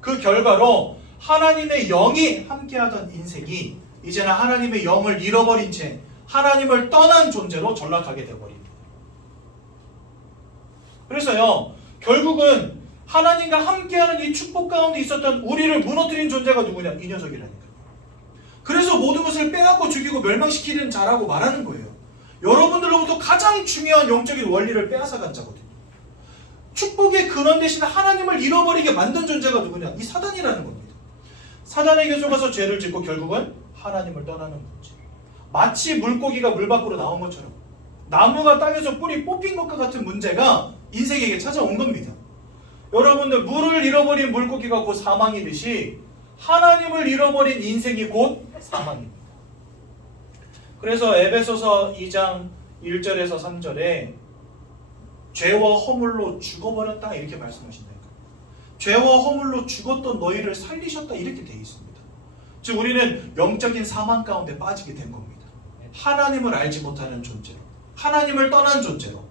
그 결과로 하나님의 영이 함께하던 인생이 이제는 하나님의 영을 잃어버린 채 하나님을 떠난 존재로 전락하게 되어버립니다. 그래서요, 결국은 하나님과 함께하는 이 축복 가운데 있었던 우리를 무너뜨린 존재가 누구냐? 이 녀석이라니까요. 그래서 모든 것을 빼앗고 죽이고 멸망시키는 자라고 말하는 거예요. 여러분들로부터 가장 중요한 영적인 원리를 빼앗아간 자거든요. 축복의 근원 대신 하나님을 잃어버리게 만든 존재가 누구냐? 이 사단이라는 겁니다. 사단에게 속아서 죄를 짓고 결국은 하나님을 떠나는 문제. 마치 물고기가 물 밖으로 나온 것처럼 나무가 땅에서 뿌리 뽑힌 것과 같은 문제가 인생에게 찾아온 겁니다. 여러분들, 물을 잃어버린 물고기가 곧 사망이듯이 하나님을 잃어버린 인생이 곧 사망입니다. 그래서 에베소서 2장 1절에서 3절에 죄와 허물로 죽어버렸다 이렇게 말씀하신다니까요. 죄와 허물로 죽었던 너희를 살리셨다 이렇게 되어 있습니다. 즉 우리는 영적인 사망 가운데 빠지게 된 겁니다. 하나님을 알지 못하는 존재로, 하나님을 떠난 존재로,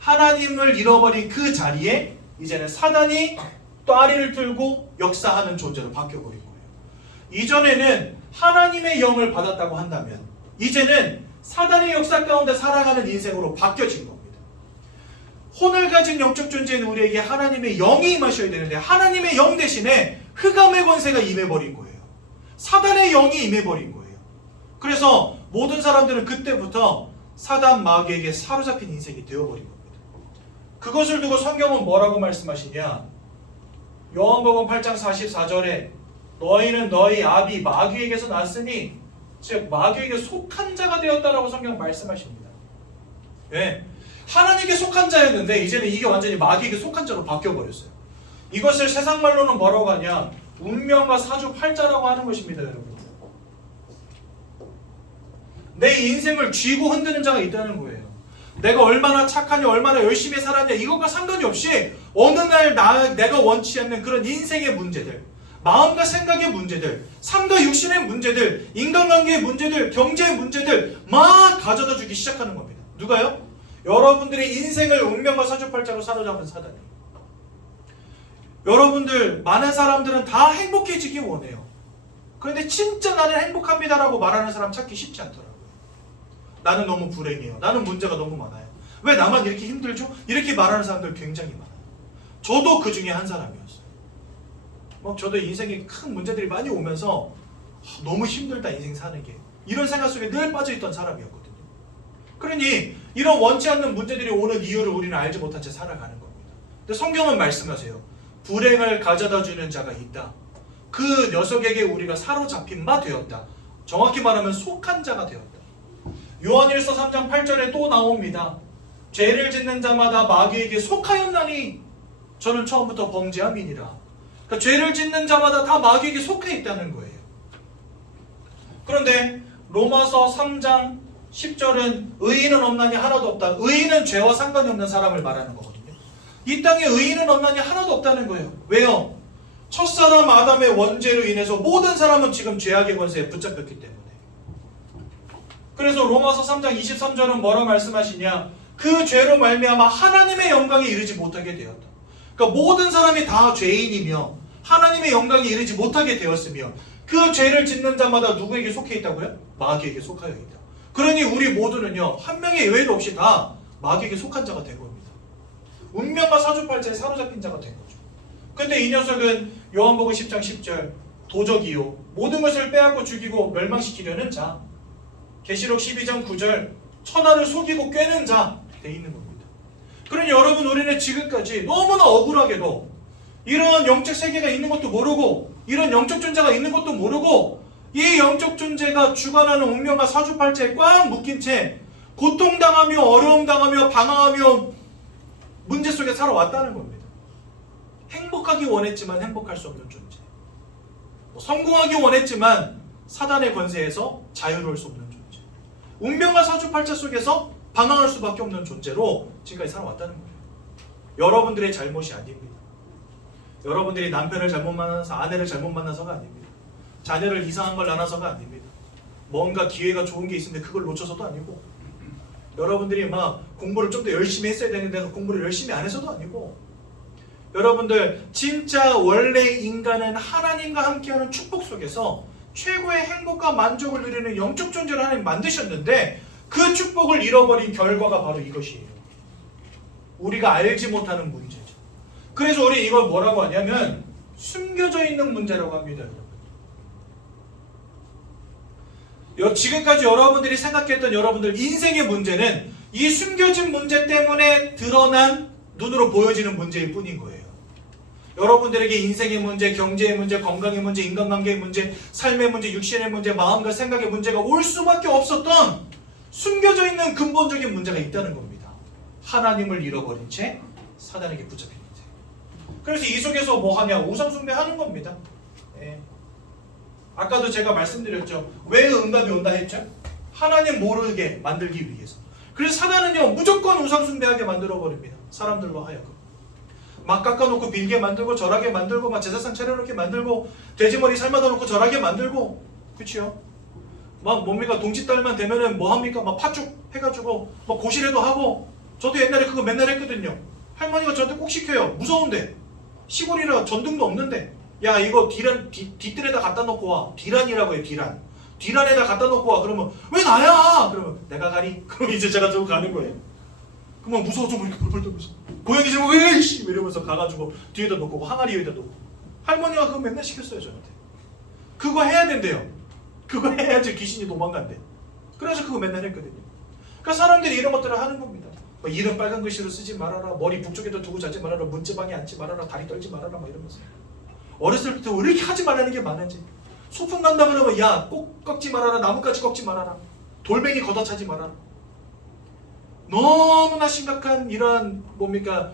하나님을 잃어버린 그 자리에 이제는 사단이 또아리를 들고 역사하는 존재로 바뀌어버린 거예요. 이전에는 하나님의 영을 받았다고 한다면 이제는 사단의 역사 가운데 살아가는 인생으로 바뀌어진 겁니다. 혼을 가진 영적 존재인 우리에게 하나님의 영이 임하셔야 되는데 하나님의 영 대신에 흑암의 권세가 임해버린 거예요. 사단의 영이 임해버린 거예요. 그래서 모든 사람들은 그때부터 사단 마귀에게 사로잡힌 인생이 되어버린 겁니다. 그것을 두고 성경은 뭐라고 말씀하시냐? 요한복음 8장 44절에 너희는 너희 아비 마귀에게서 났으니 즉 마귀에게 속한 자가 되었다라고 성경 말씀하십니다. 왜? 하나님께 속한 자였는데 이제는 이게 완전히 마귀에게 속한 자로 바뀌어버렸어요. 이것을 세상 말로는 뭐라고 하냐? 운명과 사주팔자라고 하는 것입니다. 여러분, 내 인생을 쥐고 흔드는 자가 있다는 거예요. 내가 얼마나 착하냐, 얼마나 열심히 살았냐 이것과 상관이 없이 어느 날 내가 원치 않는 그런 인생의 문제들, 마음과 생각의 문제들, 삶과 육신의 문제들, 인간관계의 문제들, 경제의 문제들 막 가져다 주기 시작하는 겁니다. 누가요? 여러분들의 인생을 운명과 사주팔자로 사로잡은 사단이. 여러분들, 많은 사람들은 다 행복해지기 원해요. 그런데 진짜 나는 행복합니다라고 말하는 사람 찾기 쉽지 않더라고요. 나는 너무 불행해요. 나는 문제가 너무 많아요. 왜 나만 이렇게 힘들죠? 이렇게 말하는 사람들 굉장히 많아요. 저도 그 중에 한 사람이었어요. 저도 인생에 큰 문제들이 많이 오면서 너무 힘들다 인생 사는 게, 이런 생각 속에 늘 빠져있던 사람이었거든요. 그러니 이런 원치 않는 문제들이 오는 이유를 우리는 알지 못한 채 살아가는 겁니다. 근데 성경은 말씀하세요. 불행을 가져다 주는 자가 있다. 그 녀석에게 우리가 사로잡힌 바 되었다. 정확히 말하면 속한 자가 되었다. 요한일서 3장 8절에 또 나옵니다. 죄를 짓는 자마다 마귀에게 속하였나니 저는 처음부터 범죄함이니라. 그러니까 죄를 짓는 자마다 다 마귀에게 속해 있다는 거예요. 그런데 로마서 3장 10절은 의인은 없나니 하나도 없다. 의인은 죄와 상관이 없는 사람을 말하는 거거든요. 이 땅에 의인은 없나니 하나도 없다는 거예요. 왜요? 첫사람 아담의 원죄로 인해서 모든 사람은 지금 죄악의 권세에 붙잡혔기 때문에. 그래서 로마서 3장 23절은 뭐라 말씀하시냐? 그 죄로 말미암아 하나님의 영광에 이르지 못하게 되었다. 그러니까 모든 사람이 다 죄인이며 하나님의 영광에 이르지 못하게 되었으며 그 죄를 짓는 자마다 누구에게 속해 있다고요? 마귀에게 속하여 있다. 그러니 우리 모두는요 한 명의 예외도 없이 다 마귀에게 속한 자가 된 겁니다. 운명과 사주팔자에 사로잡힌 자가 된 거죠. 근데 이 녀석은 요한복음 10장 10절 도적이요 모든 것을 빼앗고 죽이고 멸망시키려는 자, 계시록 12장 9절 천하를 속이고 꿰는 자 돼 있는 겁니다. 그러니 여러분 우리는 지금까지 너무나 억울하게도 이런 영적 세계가 있는 것도 모르고 이런 영적 존재가 있는 것도 모르고 이 영적 존재가 주관하는 운명과 사주팔자에 꽉 묶인 채 고통당하며 어려움당하며 방황하며 문제 속에 살아왔다는 겁니다. 행복하기 원했지만 행복할 수 없는 존재, 성공하기 원했지만 사단의 권세에서 자유로울 수 없는 존재, 운명과 사주팔자 속에서 방황할 수밖에 없는 존재로 지금까지 살아왔다는 거예요. 여러분들의 잘못이 아닙니다. 여러분들이 남편을 잘못 만나서 아내를 잘못 만나서가 아닙니다. 자녀를 이상한 걸 낳아서가 아닙니다. 뭔가 기회가 좋은 게 있는데 그걸 놓쳐서도 아니고 여러분들이 막 공부를 좀 더 열심히 했어야 되는데 공부를 열심히 안 해서도 아니고 여러분들 진짜 원래 인간은 하나님과 함께하는 축복 속에서 최고의 행복과 만족을 누리는 영적 존재를 하나님 만드셨는데 그 축복을 잃어버린 결과가 바로 이것이에요. 우리가 알지 못하는 문제죠. 그래서 우리 이걸 뭐라고 하냐면 숨겨져 있는 문제라고 합니다. 지금까지 여러분들이 생각했던 여러분들 인생의 문제는 이 숨겨진 문제 때문에 드러난 눈으로 보여지는 문제일 뿐인 거예요. 여러분들에게 인생의 문제, 경제의 문제, 건강의 문제, 인간관계의 문제, 삶의 문제, 육신의 문제, 마음과 생각의 문제가 올 수밖에 없었던 숨겨져 있는 근본적인 문제가 있다는 겁니다. 하나님을 잃어버린 채 사단에게 붙잡힌 문제. 그래서 이 속에서 뭐 하냐? 우상 숭배하는 겁니다. 예. 아까도 제가 말씀드렸죠. 왜 응답이 온다 했죠? 하나님 모르게 만들기 위해서. 그래서 사단은요 무조건 우상 숭배하게 만들어버립니다. 사람들로 하여금. 막 깎아놓고 빌게 만들고 절하게 만들고 막 제사상 차려놓게 만들고 돼지머리 삶아다 놓고 절하게 만들고, 그치요? 막 뭡니까 동짓달만 되면은 뭐합니까? 막 팥죽 해가지고 막 고시래도 하고. 저도 옛날에 그거 맨날 했거든요. 할머니가 저한테 꼭 시켜요. 무서운데 시골이라 전등도 없는데 야 이거 뒤뜰에다 갖다 놓고 와. 디란이라고 해요. 디란에다 갖다 놓고 와. 그러면 왜 나야? 그러면 내가 가니? 그럼 이제 제가 들고 가는 거예요. 그러면 무서워서 뭐 이렇게 벌벌 떨면서 고양이 지금 왜이씨 이러면서 가가지고 뒤에다 놓고 항아리 위에다 놓고. 할머니가 그거 맨날 시켰어요 저한테. 그거 해야 된대요. 그거 해야지 귀신이 도망간대. 그래서 그거 맨날 했거든요. 그러니까 사람들이 이런 것들을 하는 겁니다. 뭐 이름 빨간 글씨로 쓰지 말아라. 머리 북쪽에다 두고 자지 말아라. 문지방에 앉지 말아라. 다리 떨지 말아라. 막 이러면서. 어렸을 때부터 왜 이렇게 하지 말라는 게 많은지. 소풍 간다 그러면 야 꼭 꺾지 말아라. 나뭇가지 꺾지 말아라. 돌멩이 걷어차지 말아라. 너무나 심각한 이런 뭡니까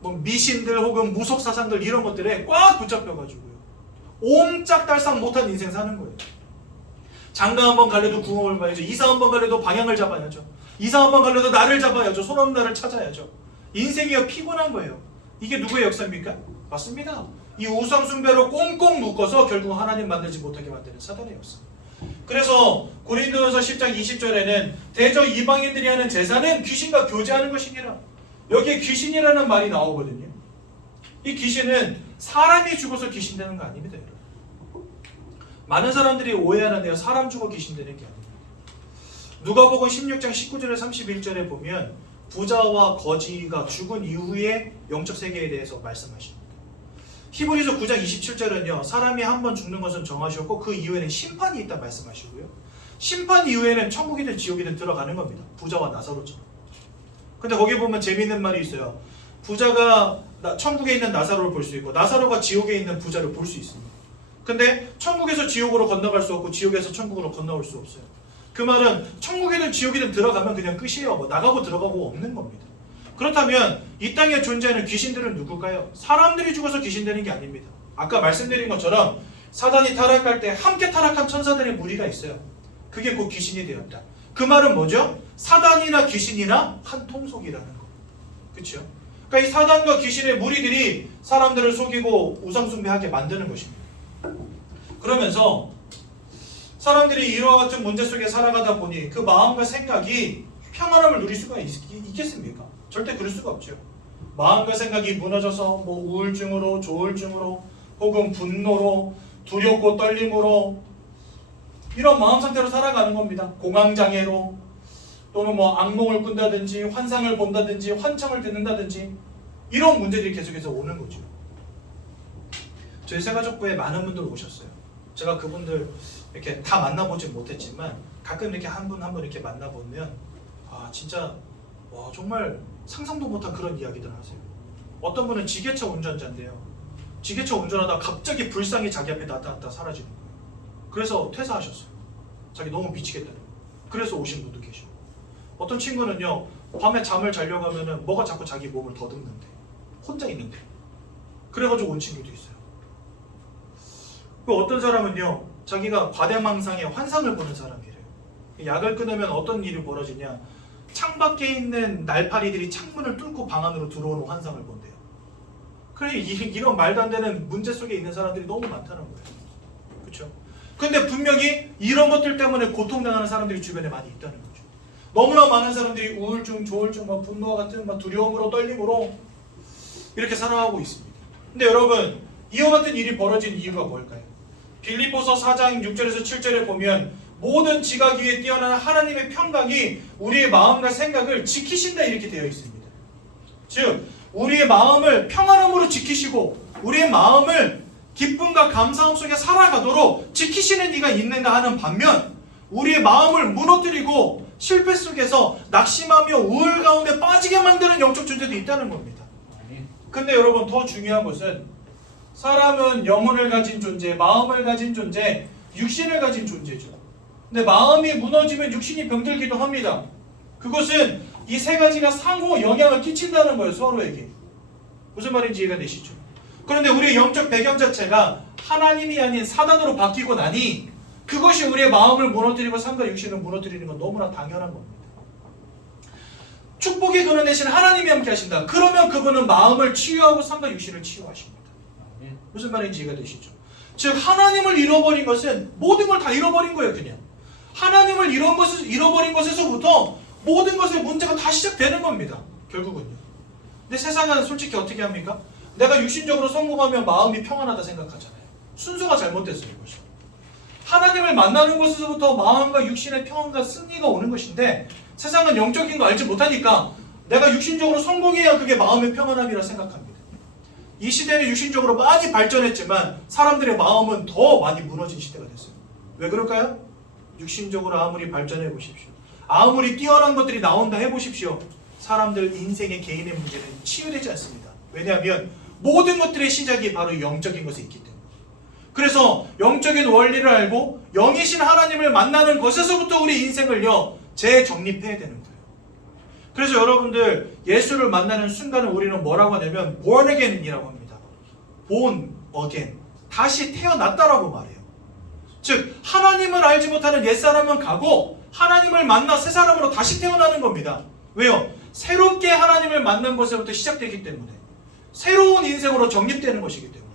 뭐 미신들 혹은 무속사상들 이런 것들에 꽉 붙잡혀가지고요. 옴짝달싹 못한 인생 사는 거예요. 장가 한번 갈래도 궁합을 봐야죠. 이사 한번 갈래도 방향을 잡아야죠. 이사 한번 갈래도 나를 잡아야죠. 손 없는 나를 찾아야죠. 인생이 피곤한 거예요. 이게 누구의 역사입니까? 맞습니다. 이 우상숭배로 꽁꽁 묶어서 결국 하나님 만들지 못하게 만드는 사단의 역사. 그래서 고린도전서 10장 20절에는 대저 이방인들이 하는 제사는 귀신과 교제하는 것이니라. 여기에 귀신이라는 말이 나오거든요. 이 귀신은 사람이 죽어서 귀신 되는 거 아닙니다. 여러분. 많은 사람들이 오해하는데요. 사람 죽어 귀신 되는 게 아닙니다. 누가복음 16장 19절에 31절에 보면 부자와 거지가 죽은 이후에 영적 세계에 대해서 말씀하십니다. 히브리서 9장 27절은요. 사람이 한 번 죽는 것은 정하셨고 그 이후에는 심판이 있다 말씀하시고요. 심판 이후에는 천국이든 지옥이든 들어가는 겁니다. 부자와 나사로처럼. 근데 거기 보면 재미있는 말이 있어요. 부자가 천국에 있는 나사로를 볼 수 있고 나사로가 지옥에 있는 부자를 볼 수 있습니다. 근데 천국에서 지옥으로 건너갈 수 없고 지옥에서 천국으로 건너올 수 없어요. 그 말은 천국이든 지옥이든 들어가면 그냥 끝이에요. 뭐 나가고 들어가고 없는 겁니다. 그렇다면 이 땅에 존재하는 귀신들은 누굴까요? 사람들이 죽어서 귀신 되는 게 아닙니다. 아까 말씀드린 것처럼 사단이 타락할 때 함께 타락한 천사들의 무리가 있어요. 그게 곧 귀신이 되었다. 그 말은 뭐죠? 사단이나 귀신이나 한 통속이라는 거. 그렇죠? 그러니까 이 사단과 귀신의 무리들이 사람들을 속이고 우상숭배하게 만드는 것입니다. 그러면서 사람들이 이와 같은 문제 속에 살아가다 보니 그 마음과 생각이 평안함을 누릴 수가 있겠습니까? 절대 그럴 수가 없죠. 마음과 생각이 무너져서 뭐 우울증으로, 조울증으로, 혹은 분노로, 두렵고 떨림으로 이런 마음 상태로 살아가는 겁니다. 공황장애로, 또는 뭐 악몽을 꾼다든지 환상을 본다든지 환청을 듣는다든지 이런 문제들이 계속해서 오는 거죠. 저희 새가족부에 많은 분들 오셨어요. 제가 그분들 이렇게 다 만나보진 못했지만 가끔 이렇게 한 분 한 분 이렇게 만나보면 진짜 와 정말 상상도 못한 그런 이야기들 하세요. 어떤 분은 지게차 운전자인데요. 지게차 운전하다가 갑자기 불상이 자기 앞에 나타났다 사라지는 거예요. 그래서 퇴사하셨어요. 자기 너무 미치겠다는 거예요. 그래서 오신 분도 계시고, 어떤 친구는요 밤에 잠을 자려고 하면은 뭐가 자꾸 자기 몸을 더듬는데 혼자 있는데 그래가지고 온 친구도 있어요. 그 어떤 사람은요 자기가 과대망상에 환상을 보는 사람이래요. 약을 끊으면 어떤 일이 벌어지냐, 창밖에 있는 날파리들이 창문을 뚫고 방 안으로 들어오는 환상을 본대요. 그래 이런 말도 안 되는 문제 속에 있는 사람들이 너무 많다는 거예요. 그렇죠? 근데 분명히 이런 것들 때문에 고통당하는 사람들이 주변에 많이 있다는 거죠. 너무나 많은 사람들이 우울증, 조울증, 분노와 같은 두려움으로 떨림으로 이렇게 살아가고 있습니다. 근데 여러분 이와 같은 일이 벌어진 이유가 뭘까요? 빌립보서 4장 6절에서 7절에 보면 모든 지각 위에 뛰어난 하나님의 평강이 우리의 마음과 생각을 지키신다 이렇게 되어 있습니다. 즉 우리의 마음을 평안함으로 지키시고 우리의 마음을 기쁨과 감사함 속에 살아가도록 지키시는 이가 있는가 하는 반면, 우리의 마음을 무너뜨리고 실패 속에서 낙심하며 우울 가운데 빠지게 만드는 영적 존재도 있다는 겁니다. 근데 여러분 더 중요한 것은 사람은 영혼을 가진 존재, 마음을 가진 존재, 육신을 가진 존재죠. 근데 마음이 무너지면 육신이 병들기도 합니다. 그것은 이 세 가지가 상호 영향을 끼친다는 거예요, 서로에게. 무슨 말인지 이해가 되시죠? 그런데 우리의 영적 배경 자체가 하나님이 아닌 사단으로 바뀌고 나니 그것이 우리의 마음을 무너뜨리고 삶과 육신을 무너뜨리는 건 너무나 당연한 겁니다. 축복의 근원 대신 하나님이 함께 하신다. 그러면 그분은 마음을 치유하고 삶과 육신을 치유하십니다. 무슨 말인지 이해가 되시죠? 즉 하나님을 잃어버린 것은 모든 걸 다 잃어버린 거예요. 그냥 하나님을 잃어버린 것에서부터 모든 것의 문제가 다 시작되는 겁니다. 결국은요. 근데 세상은 솔직히 어떻게 합니까? 내가 육신적으로 성공하면 마음이 평안하다 생각하잖아요. 순서가 잘못됐어요. 이것이. 하나님을 만나는 것에서부터 마음과 육신의 평안과 승리가 오는 것인데 세상은 영적인 거 알지 못하니까 내가 육신적으로 성공해야 그게 마음의 평안함이라 생각합니다. 이 시대는 육신적으로 많이 발전했지만 사람들의 마음은 더 많이 무너진 시대가 됐어요. 왜 그럴까요? 육신적으로 아무리 발전해 보십시오. 아무리 뛰어난 것들이 나온다 해보십시오. 사람들 인생의 개인의 문제는 치유되지 않습니다. 왜냐하면 모든 것들의 시작이 바로 영적인 것에 있기 때문에. 그래서 영적인 원리를 알고 영이신 하나님을 만나는 것에서부터 우리 인생을요 재정립해야 되는 거예요. 그래서 여러분들 예수를 만나는 순간을 우리는 뭐라고 하냐면 born again이라고 합니다. born again, 다시 태어났다라고 말해요. 즉 하나님을 알지 못하는 옛사람은 가고 하나님을 만나 새 사람으로 다시 태어나는 겁니다. 왜요? 새롭게 하나님을 만난 것에부터 시작되기 때문에 새로운 인생으로 정립되는 것이기 때문에.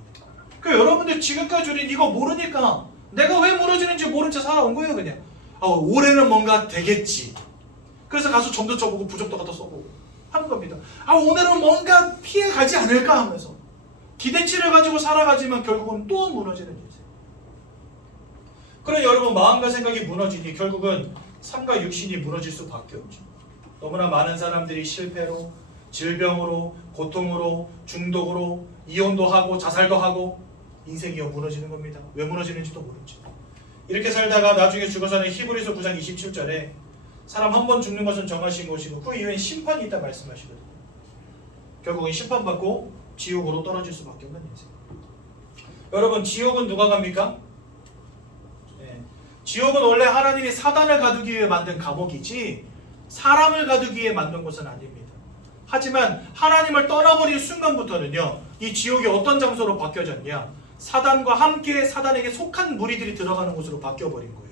그러니까 여러분들 지금까지 우린 이거 모르니까 내가 왜 무너지는지 모른 채 살아온 거예요. 그냥 올해는 뭔가 되겠지. 그래서 가서 점도 쳐보고 부적도 갖다 써보고 하는 겁니다. 오늘은 뭔가 피해가지 않을까 하면서 기대치를 가지고 살아가지만 결국은 또 무너지는 인생. 그럼 여러분 마음과 생각이 무너지니 결국은 삶과 육신이 무너질 수밖에 없죠. 너무나 많은 사람들이 실패로, 질병으로, 고통으로, 중독으로, 이혼도 하고 자살도 하고 인생이 무너지는 겁니다. 왜 무너지는지도 모르죠. 이렇게 살다가 나중에 죽어서는 히브리서 9장 27절에 사람 한 번 죽는 것은 정하신 것이고 그 이후엔 심판이 있다 말씀하시거든요. 결국은 심판받고 지옥으로 떨어질 수밖에 없는 인생. 여러분 지옥은 누가 갑니까? 지옥은 원래 하나님이 사단을 가두기 위해 만든 감옥이지 사람을 가두기 위해 만든 곳은 아닙니다. 하지만 하나님을 떠나버린 순간부터는요 이 지옥이 어떤 장소로 바뀌어졌냐, 사단과 함께 사단에게 속한 무리들이 들어가는 곳으로 바뀌어버린 거예요.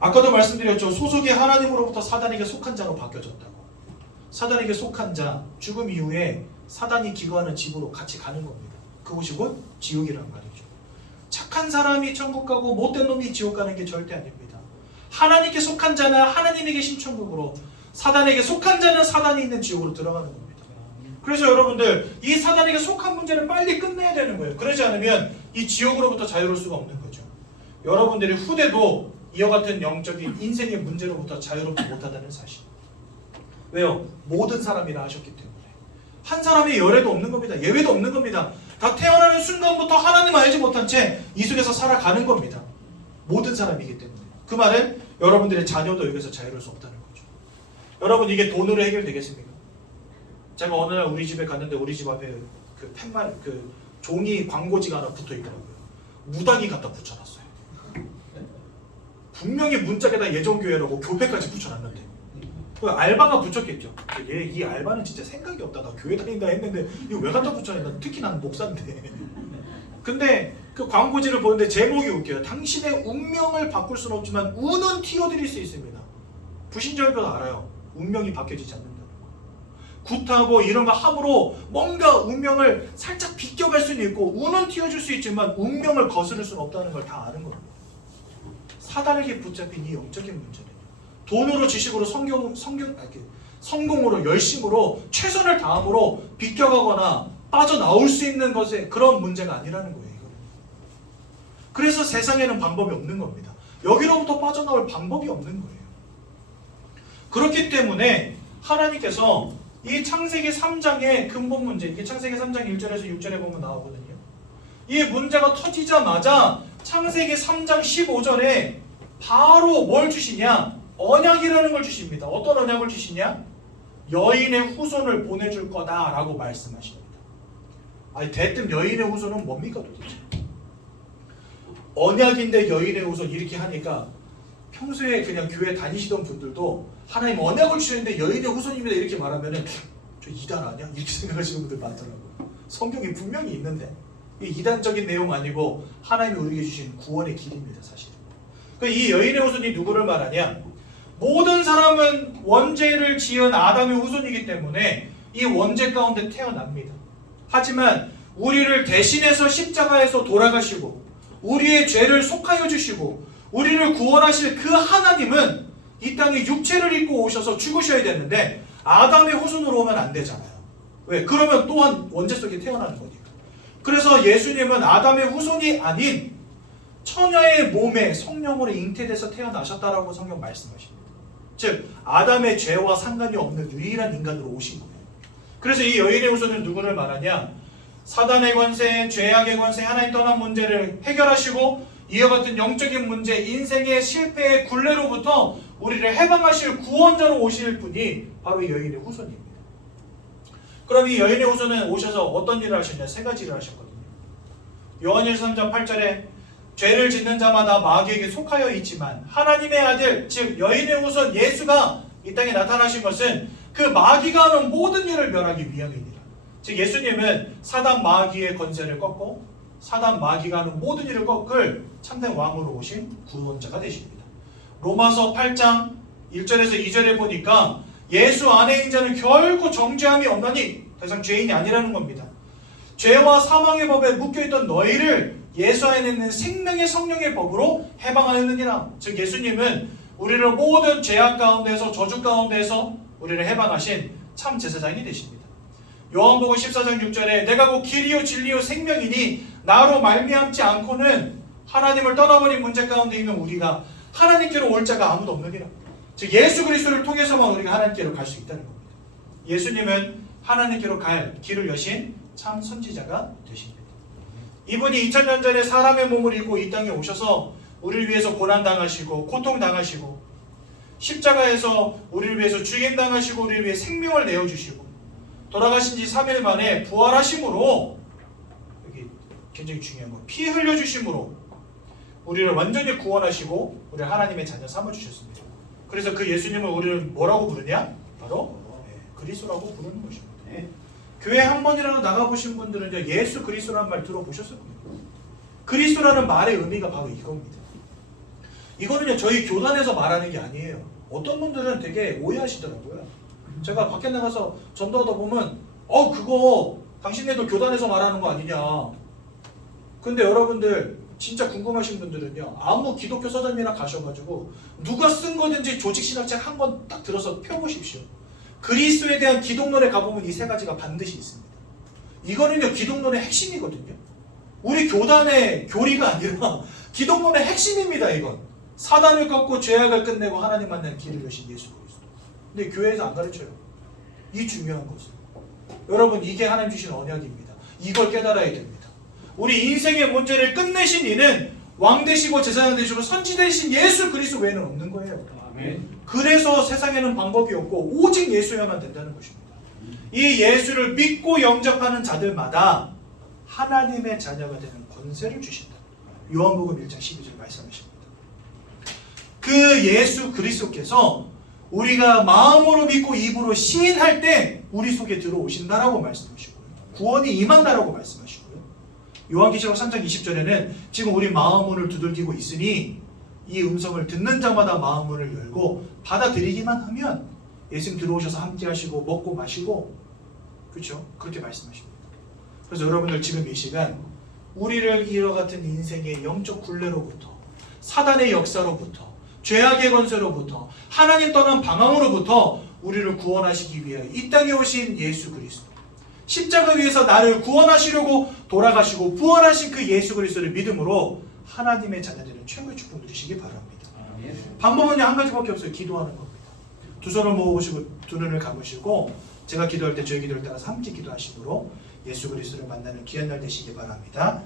아까도 말씀드렸죠. 소속이 하나님으로부터 사단에게 속한 자로 바뀌어졌다고. 사단에게 속한 자, 죽음 이후에 사단이 기거하는 집으로 같이 가는 겁니다. 그곳이 곧 지옥이란 말이죠. 착한 사람이 천국 가고 못된 놈이 지옥 가는 게 절대 아닙니다. 하나님께 속한 자는 하나님이 계신 천국으로, 사단에게 속한 자는 사단이 있는 지옥으로 들어가는 겁니다. 그래서 여러분들 이 사단에게 속한 문제를 빨리 끝내야 되는 거예요. 그러지 않으면 이 지옥으로부터 자유로울 수가 없는 거죠. 여러분들의 후대도 이와 같은 영적인 인생의 문제로부터 자유롭지 못하다는 사실. 왜요? 모든 사람이라 하셨기 때문에. 한 사람의 열애도 없는 겁니다. 예외도 없는 겁니다. 다 태어나는 순간부터 하나님 알지 못한 채 이 속에서 살아가는 겁니다. 모든 사람이기 때문에. 그 말은 여러분들의 자녀도 여기서 자유로울 수 없다는 거죠. 여러분, 이게 돈으로 해결되겠습니까? 제가 어느 날 우리 집에 갔는데 우리 집 앞에 그 팻말, 그 종이 광고지가 하나 붙어 있더라고요. 무당이 갖다 붙여놨어요. 분명히 문짝에다 예정교회라고 교회까지 붙여놨는데 그 알바가 붙였겠죠. 이 알바는 진짜 생각이 없다. 나 교회 다닌다 했는데 이거 왜 갖다 붙여놨나? 특히 나는 목사인데. 근데 그 광고지를 보는데 제목이 웃겨요. 당신의 운명을 바꿀 수는 없지만 운은 튀어드릴 수 있습니다. 불신자들도 알아요. 운명이 바뀌어지지 않는다는 거. 굿하고 이런 거 함으로 뭔가 운명을 살짝 비껴갈 수는 있고 운은 튀어줄 수 있지만 운명을 거스를 수는 없다는 걸 다 아는 거예요. 사단에게 붙잡힌 이 영적인 문제는요. 돈으로 지식으로 성공으로 열심으로 최선을 다함으로 비껴가거나 빠져나올 수 있는 것에 그런 문제가 아니라는 거예요. 이거는. 그래서 세상에는 방법이 없는 겁니다. 여기로부터 빠져나올 방법이 없는 거예요. 그렇기 때문에 하나님께서 이 창세기 3장의 근본 문제, 이게 창세기 3장 1절에서 6절에 보면 나오거든요. 이 문제가 터지자마자 창세기 3장 15절에 바로 뭘 주시냐? 언약이라는 걸 주십니다. 어떤 언약을 주시냐? 여인의 후손을 보내줄 거다라고 말씀하십니다. 아니, 대뜸 여인의 후손은 뭡니까 도대체? 언약인데 여인의 후손 이렇게 하니까 평소에 그냥 교회 다니시던 분들도 하나님 언약을 주시는데 여인의 후손입니다 이렇게 말하면은 저 이단 아니야? 이렇게 생각하시는 분들 많더라고요. 성경이 분명히 있는데 이 이단적인 내용 아니고 하나님이 우리에게 주신 구원의 길입니다. 사실은. 이 여인의 후손이 누구를 말하냐? 모든 사람은 원죄를 지은 아담의 후손이기 때문에 이 원죄 가운데 태어납니다. 하지만 우리를 대신해서 십자가에서 돌아가시고 우리의 죄를 속하여 주시고 우리를 구원하실 그 하나님은 이 땅에 육체를 입고 오셔서 죽으셔야 되는데 아담의 후손으로 오면 안 되잖아요. 왜? 그러면 또한 원죄 속에 태어나는 거니까. 그래서 예수님은 아담의 후손이 아닌 처녀의 몸에 성령으로 잉태돼서 태어나셨다라고 성경 말씀하십니다. 즉 아담의 죄와 상관이 없는 유일한 인간으로 오신 거예요. 그래서 이 여인의 후손은 누구를 말하냐? 사단의 권세, 죄악의 권세, 하나님 떠난 문제를 해결하시고 이와 같은 영적인 문제, 인생의 실패의 굴레로부터 우리를 해방하실 구원자로 오실 분이 바로 이 여인의 후손입니다. 그럼 이 여인의 후손은 오셔서 어떤 일을 하셨냐? 세 가지 일을 하셨거든요. 요한일서 3장 8절에 죄를 짓는 자마다 마귀에게 속하여 있지만 하나님의 아들, 즉 여인의 후손 예수가 이 땅에 나타나신 것은 그 마귀가 하는 모든 일을 멸하기 위함이니라. 즉 예수님은 사단 마귀의 권세를 꺾고 사단 마귀가 하는 모든 일을 꺾을 참된 왕으로 오신 구원자가 되십니다. 로마서 8장 1절에서 2절에 보니까 예수 안에 있는 자는 결코 정죄함이 없나니 더 이상 죄인이 아니라는 겁니다. 죄와 사망의 법에 묶여있던 너희를 예수 안에 있는 생명의 성령의 법으로 해방하였느니라. 즉 예수님은 우리를 모든 죄악 가운데서 저주 가운데서 우리를 해방하신 참 제사장이 되십니다. 요한복음 14장 6절에 내가 곧 길이요 진리요 생명이니 나로 말미암지 않고는 하나님을 떠나버린 문제 가운데 있는 우리가 하나님께로 올 자가 아무도 없느니라. 즉 예수 그리스도를 통해서만 우리가 하나님께로 갈 수 있다는 겁니다. 예수님은 하나님께로 갈 길을 여신 참 선지자가 되십니다. 이분이 2000년 전에 사람의 몸을 입고 이 땅에 오셔서 우리를 위해서 고난당하시고 고통당하시고 십자가에서 우리를 위해서 죽임당하시고 우리를 위해 생명을 내어주시고 돌아가신 지 3일 만에 부활하심으로, 여기 굉장히 중요한 거, 피 흘려주심으로 우리를 완전히 구원하시고 우리를 하나님의 자녀 삼아주셨습니다. 그래서 그 예수님을 우리를 뭐라고 부르냐? 바로 그리스도라고 부르는 것입니다. 교회 한 번이라도 나가보신 분들은 예수 그리스도라는 말 들어보셨을 겁니다. 그리스도라는 말의 의미가 바로 이겁니다. 이거는요 저희 교단에서 말하는 게 아니에요. 어떤 분들은 되게 오해하시더라고요. 제가 밖에 나가서 전도하다 보면 그거 당신네도 교단에서 말하는 거 아니냐. 근데 여러분들 진짜 궁금하신 분들은요, 아무 기독교 서점이나 가셔가지고 누가 쓴 거든지 조직신학책 한 권 딱 들어서 펴보십시오. 그리스도에 대한 기독론에 가보면 이 세 가지가 반드시 있습니다. 이거는요, 기독론의 핵심이거든요. 우리 교단의 교리가 아니라 기독론의 핵심입니다. 이건 사단을 꺾고 죄악을 끝내고 하나님 만나는 길을 여신 예수 그리스도. 근데 교회에서 안 가르쳐요. 이 중요한 것을. 여러분, 이게 하나님 주신 언약입니다. 이걸 깨달아야 됩니다. 우리 인생의 문제를 끝내신 이는 왕 되시고 제사장 되시고 선지 되신 예수 그리스도 외에는 없는 거예요. 아멘. 그래서 세상에는 방법이 없고 오직 예수여만 된다는 것입니다. 이 예수를 믿고 영접하는 자들마다 하나님의 자녀가 되는 권세를 주신다. 요한복음 1장 12절 말씀하십니다. 그 예수 그리스도께서 우리가 마음으로 믿고 입으로 시인할 때 우리 속에 들어오신다라고 말씀하시고요. 구원이 임한다라고 말씀하시고요. 요한계시록 3장 20절에는 지금 우리 마음문을 두들기고 있으니 이 음성을 듣는 자마다 마음문을 열고 받아들이기만 하면 예수님 들어오셔서 함께 하시고 먹고 마시고, 그렇죠? 그렇게 말씀하십니다. 그래서 여러분들 지금 이 시간 우리를 이와 같은 인생의 영적 굴레로부터, 사단의 역사로부터, 죄악의 권세로부터, 하나님 떠난 방황으로부터 우리를 구원하시기 위하여 이 땅에 오신 예수 그리스도, 십자가 위에서 나를 구원하시려고 돌아가시고 부활하신 그 예수 그리스도를 믿음으로 하나님의 자녀들은 최고의 축복 누리시기 바랍니다. 아멘. 방법은 한 가지밖에 없어요. 기도하는 겁니다. 두 손을 모으시고 두 눈을 감으시고 제가 기도할 때 저희 기도를 따라서 함께 기도하심으로 예수 그리스도를 만나는 귀한 날 되시기 바랍니다.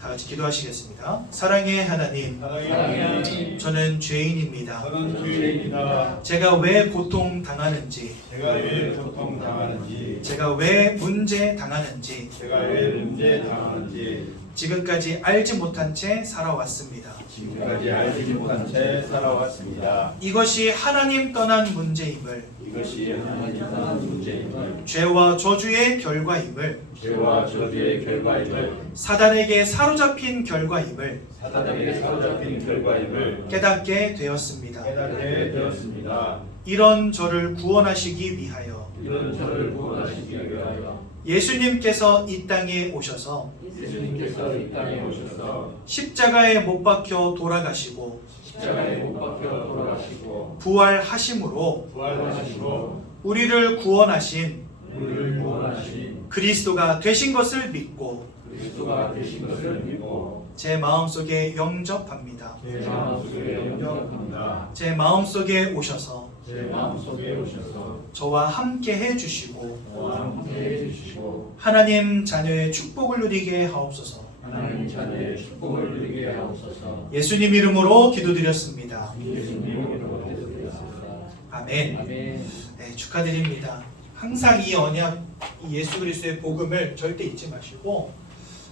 다 같이 기도하시겠습니다. 사랑의 하나님, 하나님, 저는 죄인입니다. 저는 죄인이다. 제가 왜 고통 당하는지, 제가 왜 고통 당하는지, 제가 왜 문제 당하는지 제가 왜 문제 당하는지 지금까지 알지 못한 채 살아왔습니다. 지금까지 알지 못한 채 살아왔습니다. 이것이 하나님 떠난 문제임을, 이것이 하나님 떠난 문제임을, 죄와 저주의 결과임을, 죄와 저주의 결과임을, 사단에게 사로잡힌 결과임을 사단에게 사로잡힌 결과임을 깨닫게 되었습니다. 깨닫게 되었습니다. 이런 저를 구원하시기 위하여 이런 저를 구원하시기 위하여 예수님께서 이 땅에 오셔서 예수님께서 이 땅에 오셔서 십자가에 못 박혀 돌아가시고 십자가에 못 박혀 돌아가시고 부활하심으로 부활하시고 우리를 구원하신 우리를 구원하신 그리스도가 되신 것을 믿고 그리스도가 되신 것을 믿고 제 마음속에 영접합니다. 제 마음속에 영접합니다. 제 마음속에 오셔서 제 마음속에 오셔서 저와 함께 해주시고 저와 함께 해주시고 하나님 자녀의 축복을 누리게 하옵소서. 하나님 자녀의 축복을 누리게 하옵소서. 예수님 이름으로 기도드렸습니다. 예수님 이름으로 기도드렸습니다. 아멘. 아멘. 네, 축하드립니다. 항상 이 언약, 이 예수 그리스도의 복음을 절대 잊지 마시고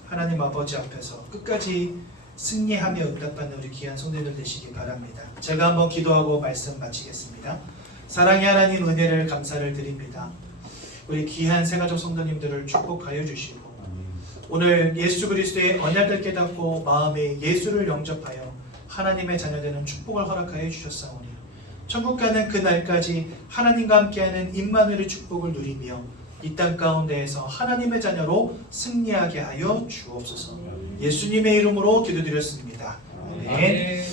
하나님 아버지 앞에서 끝까지 승리하며 응답받는 우리 귀한 성도들 되시기 바랍니다. 제가 한번 기도하고 말씀 마치겠습니다. 사랑의 하나님, 은혜를 감사를 드립니다. 우리 귀한 새가족 성도님들을 축복하여 주시고 오늘 예수 그리스도의 언약을 깨닫고 마음에 예수를 영접하여 하나님의 자녀되는 축복을 허락하여 주셨사오니 천국 가는 그 날까지 하나님과 함께하는 임마누엘의 축복을 누리며 이 땅 가운데에서 하나님의 자녀로 승리하게 하여 주옵소서. 예수님의 이름으로 기도드렸습니다. 아멘.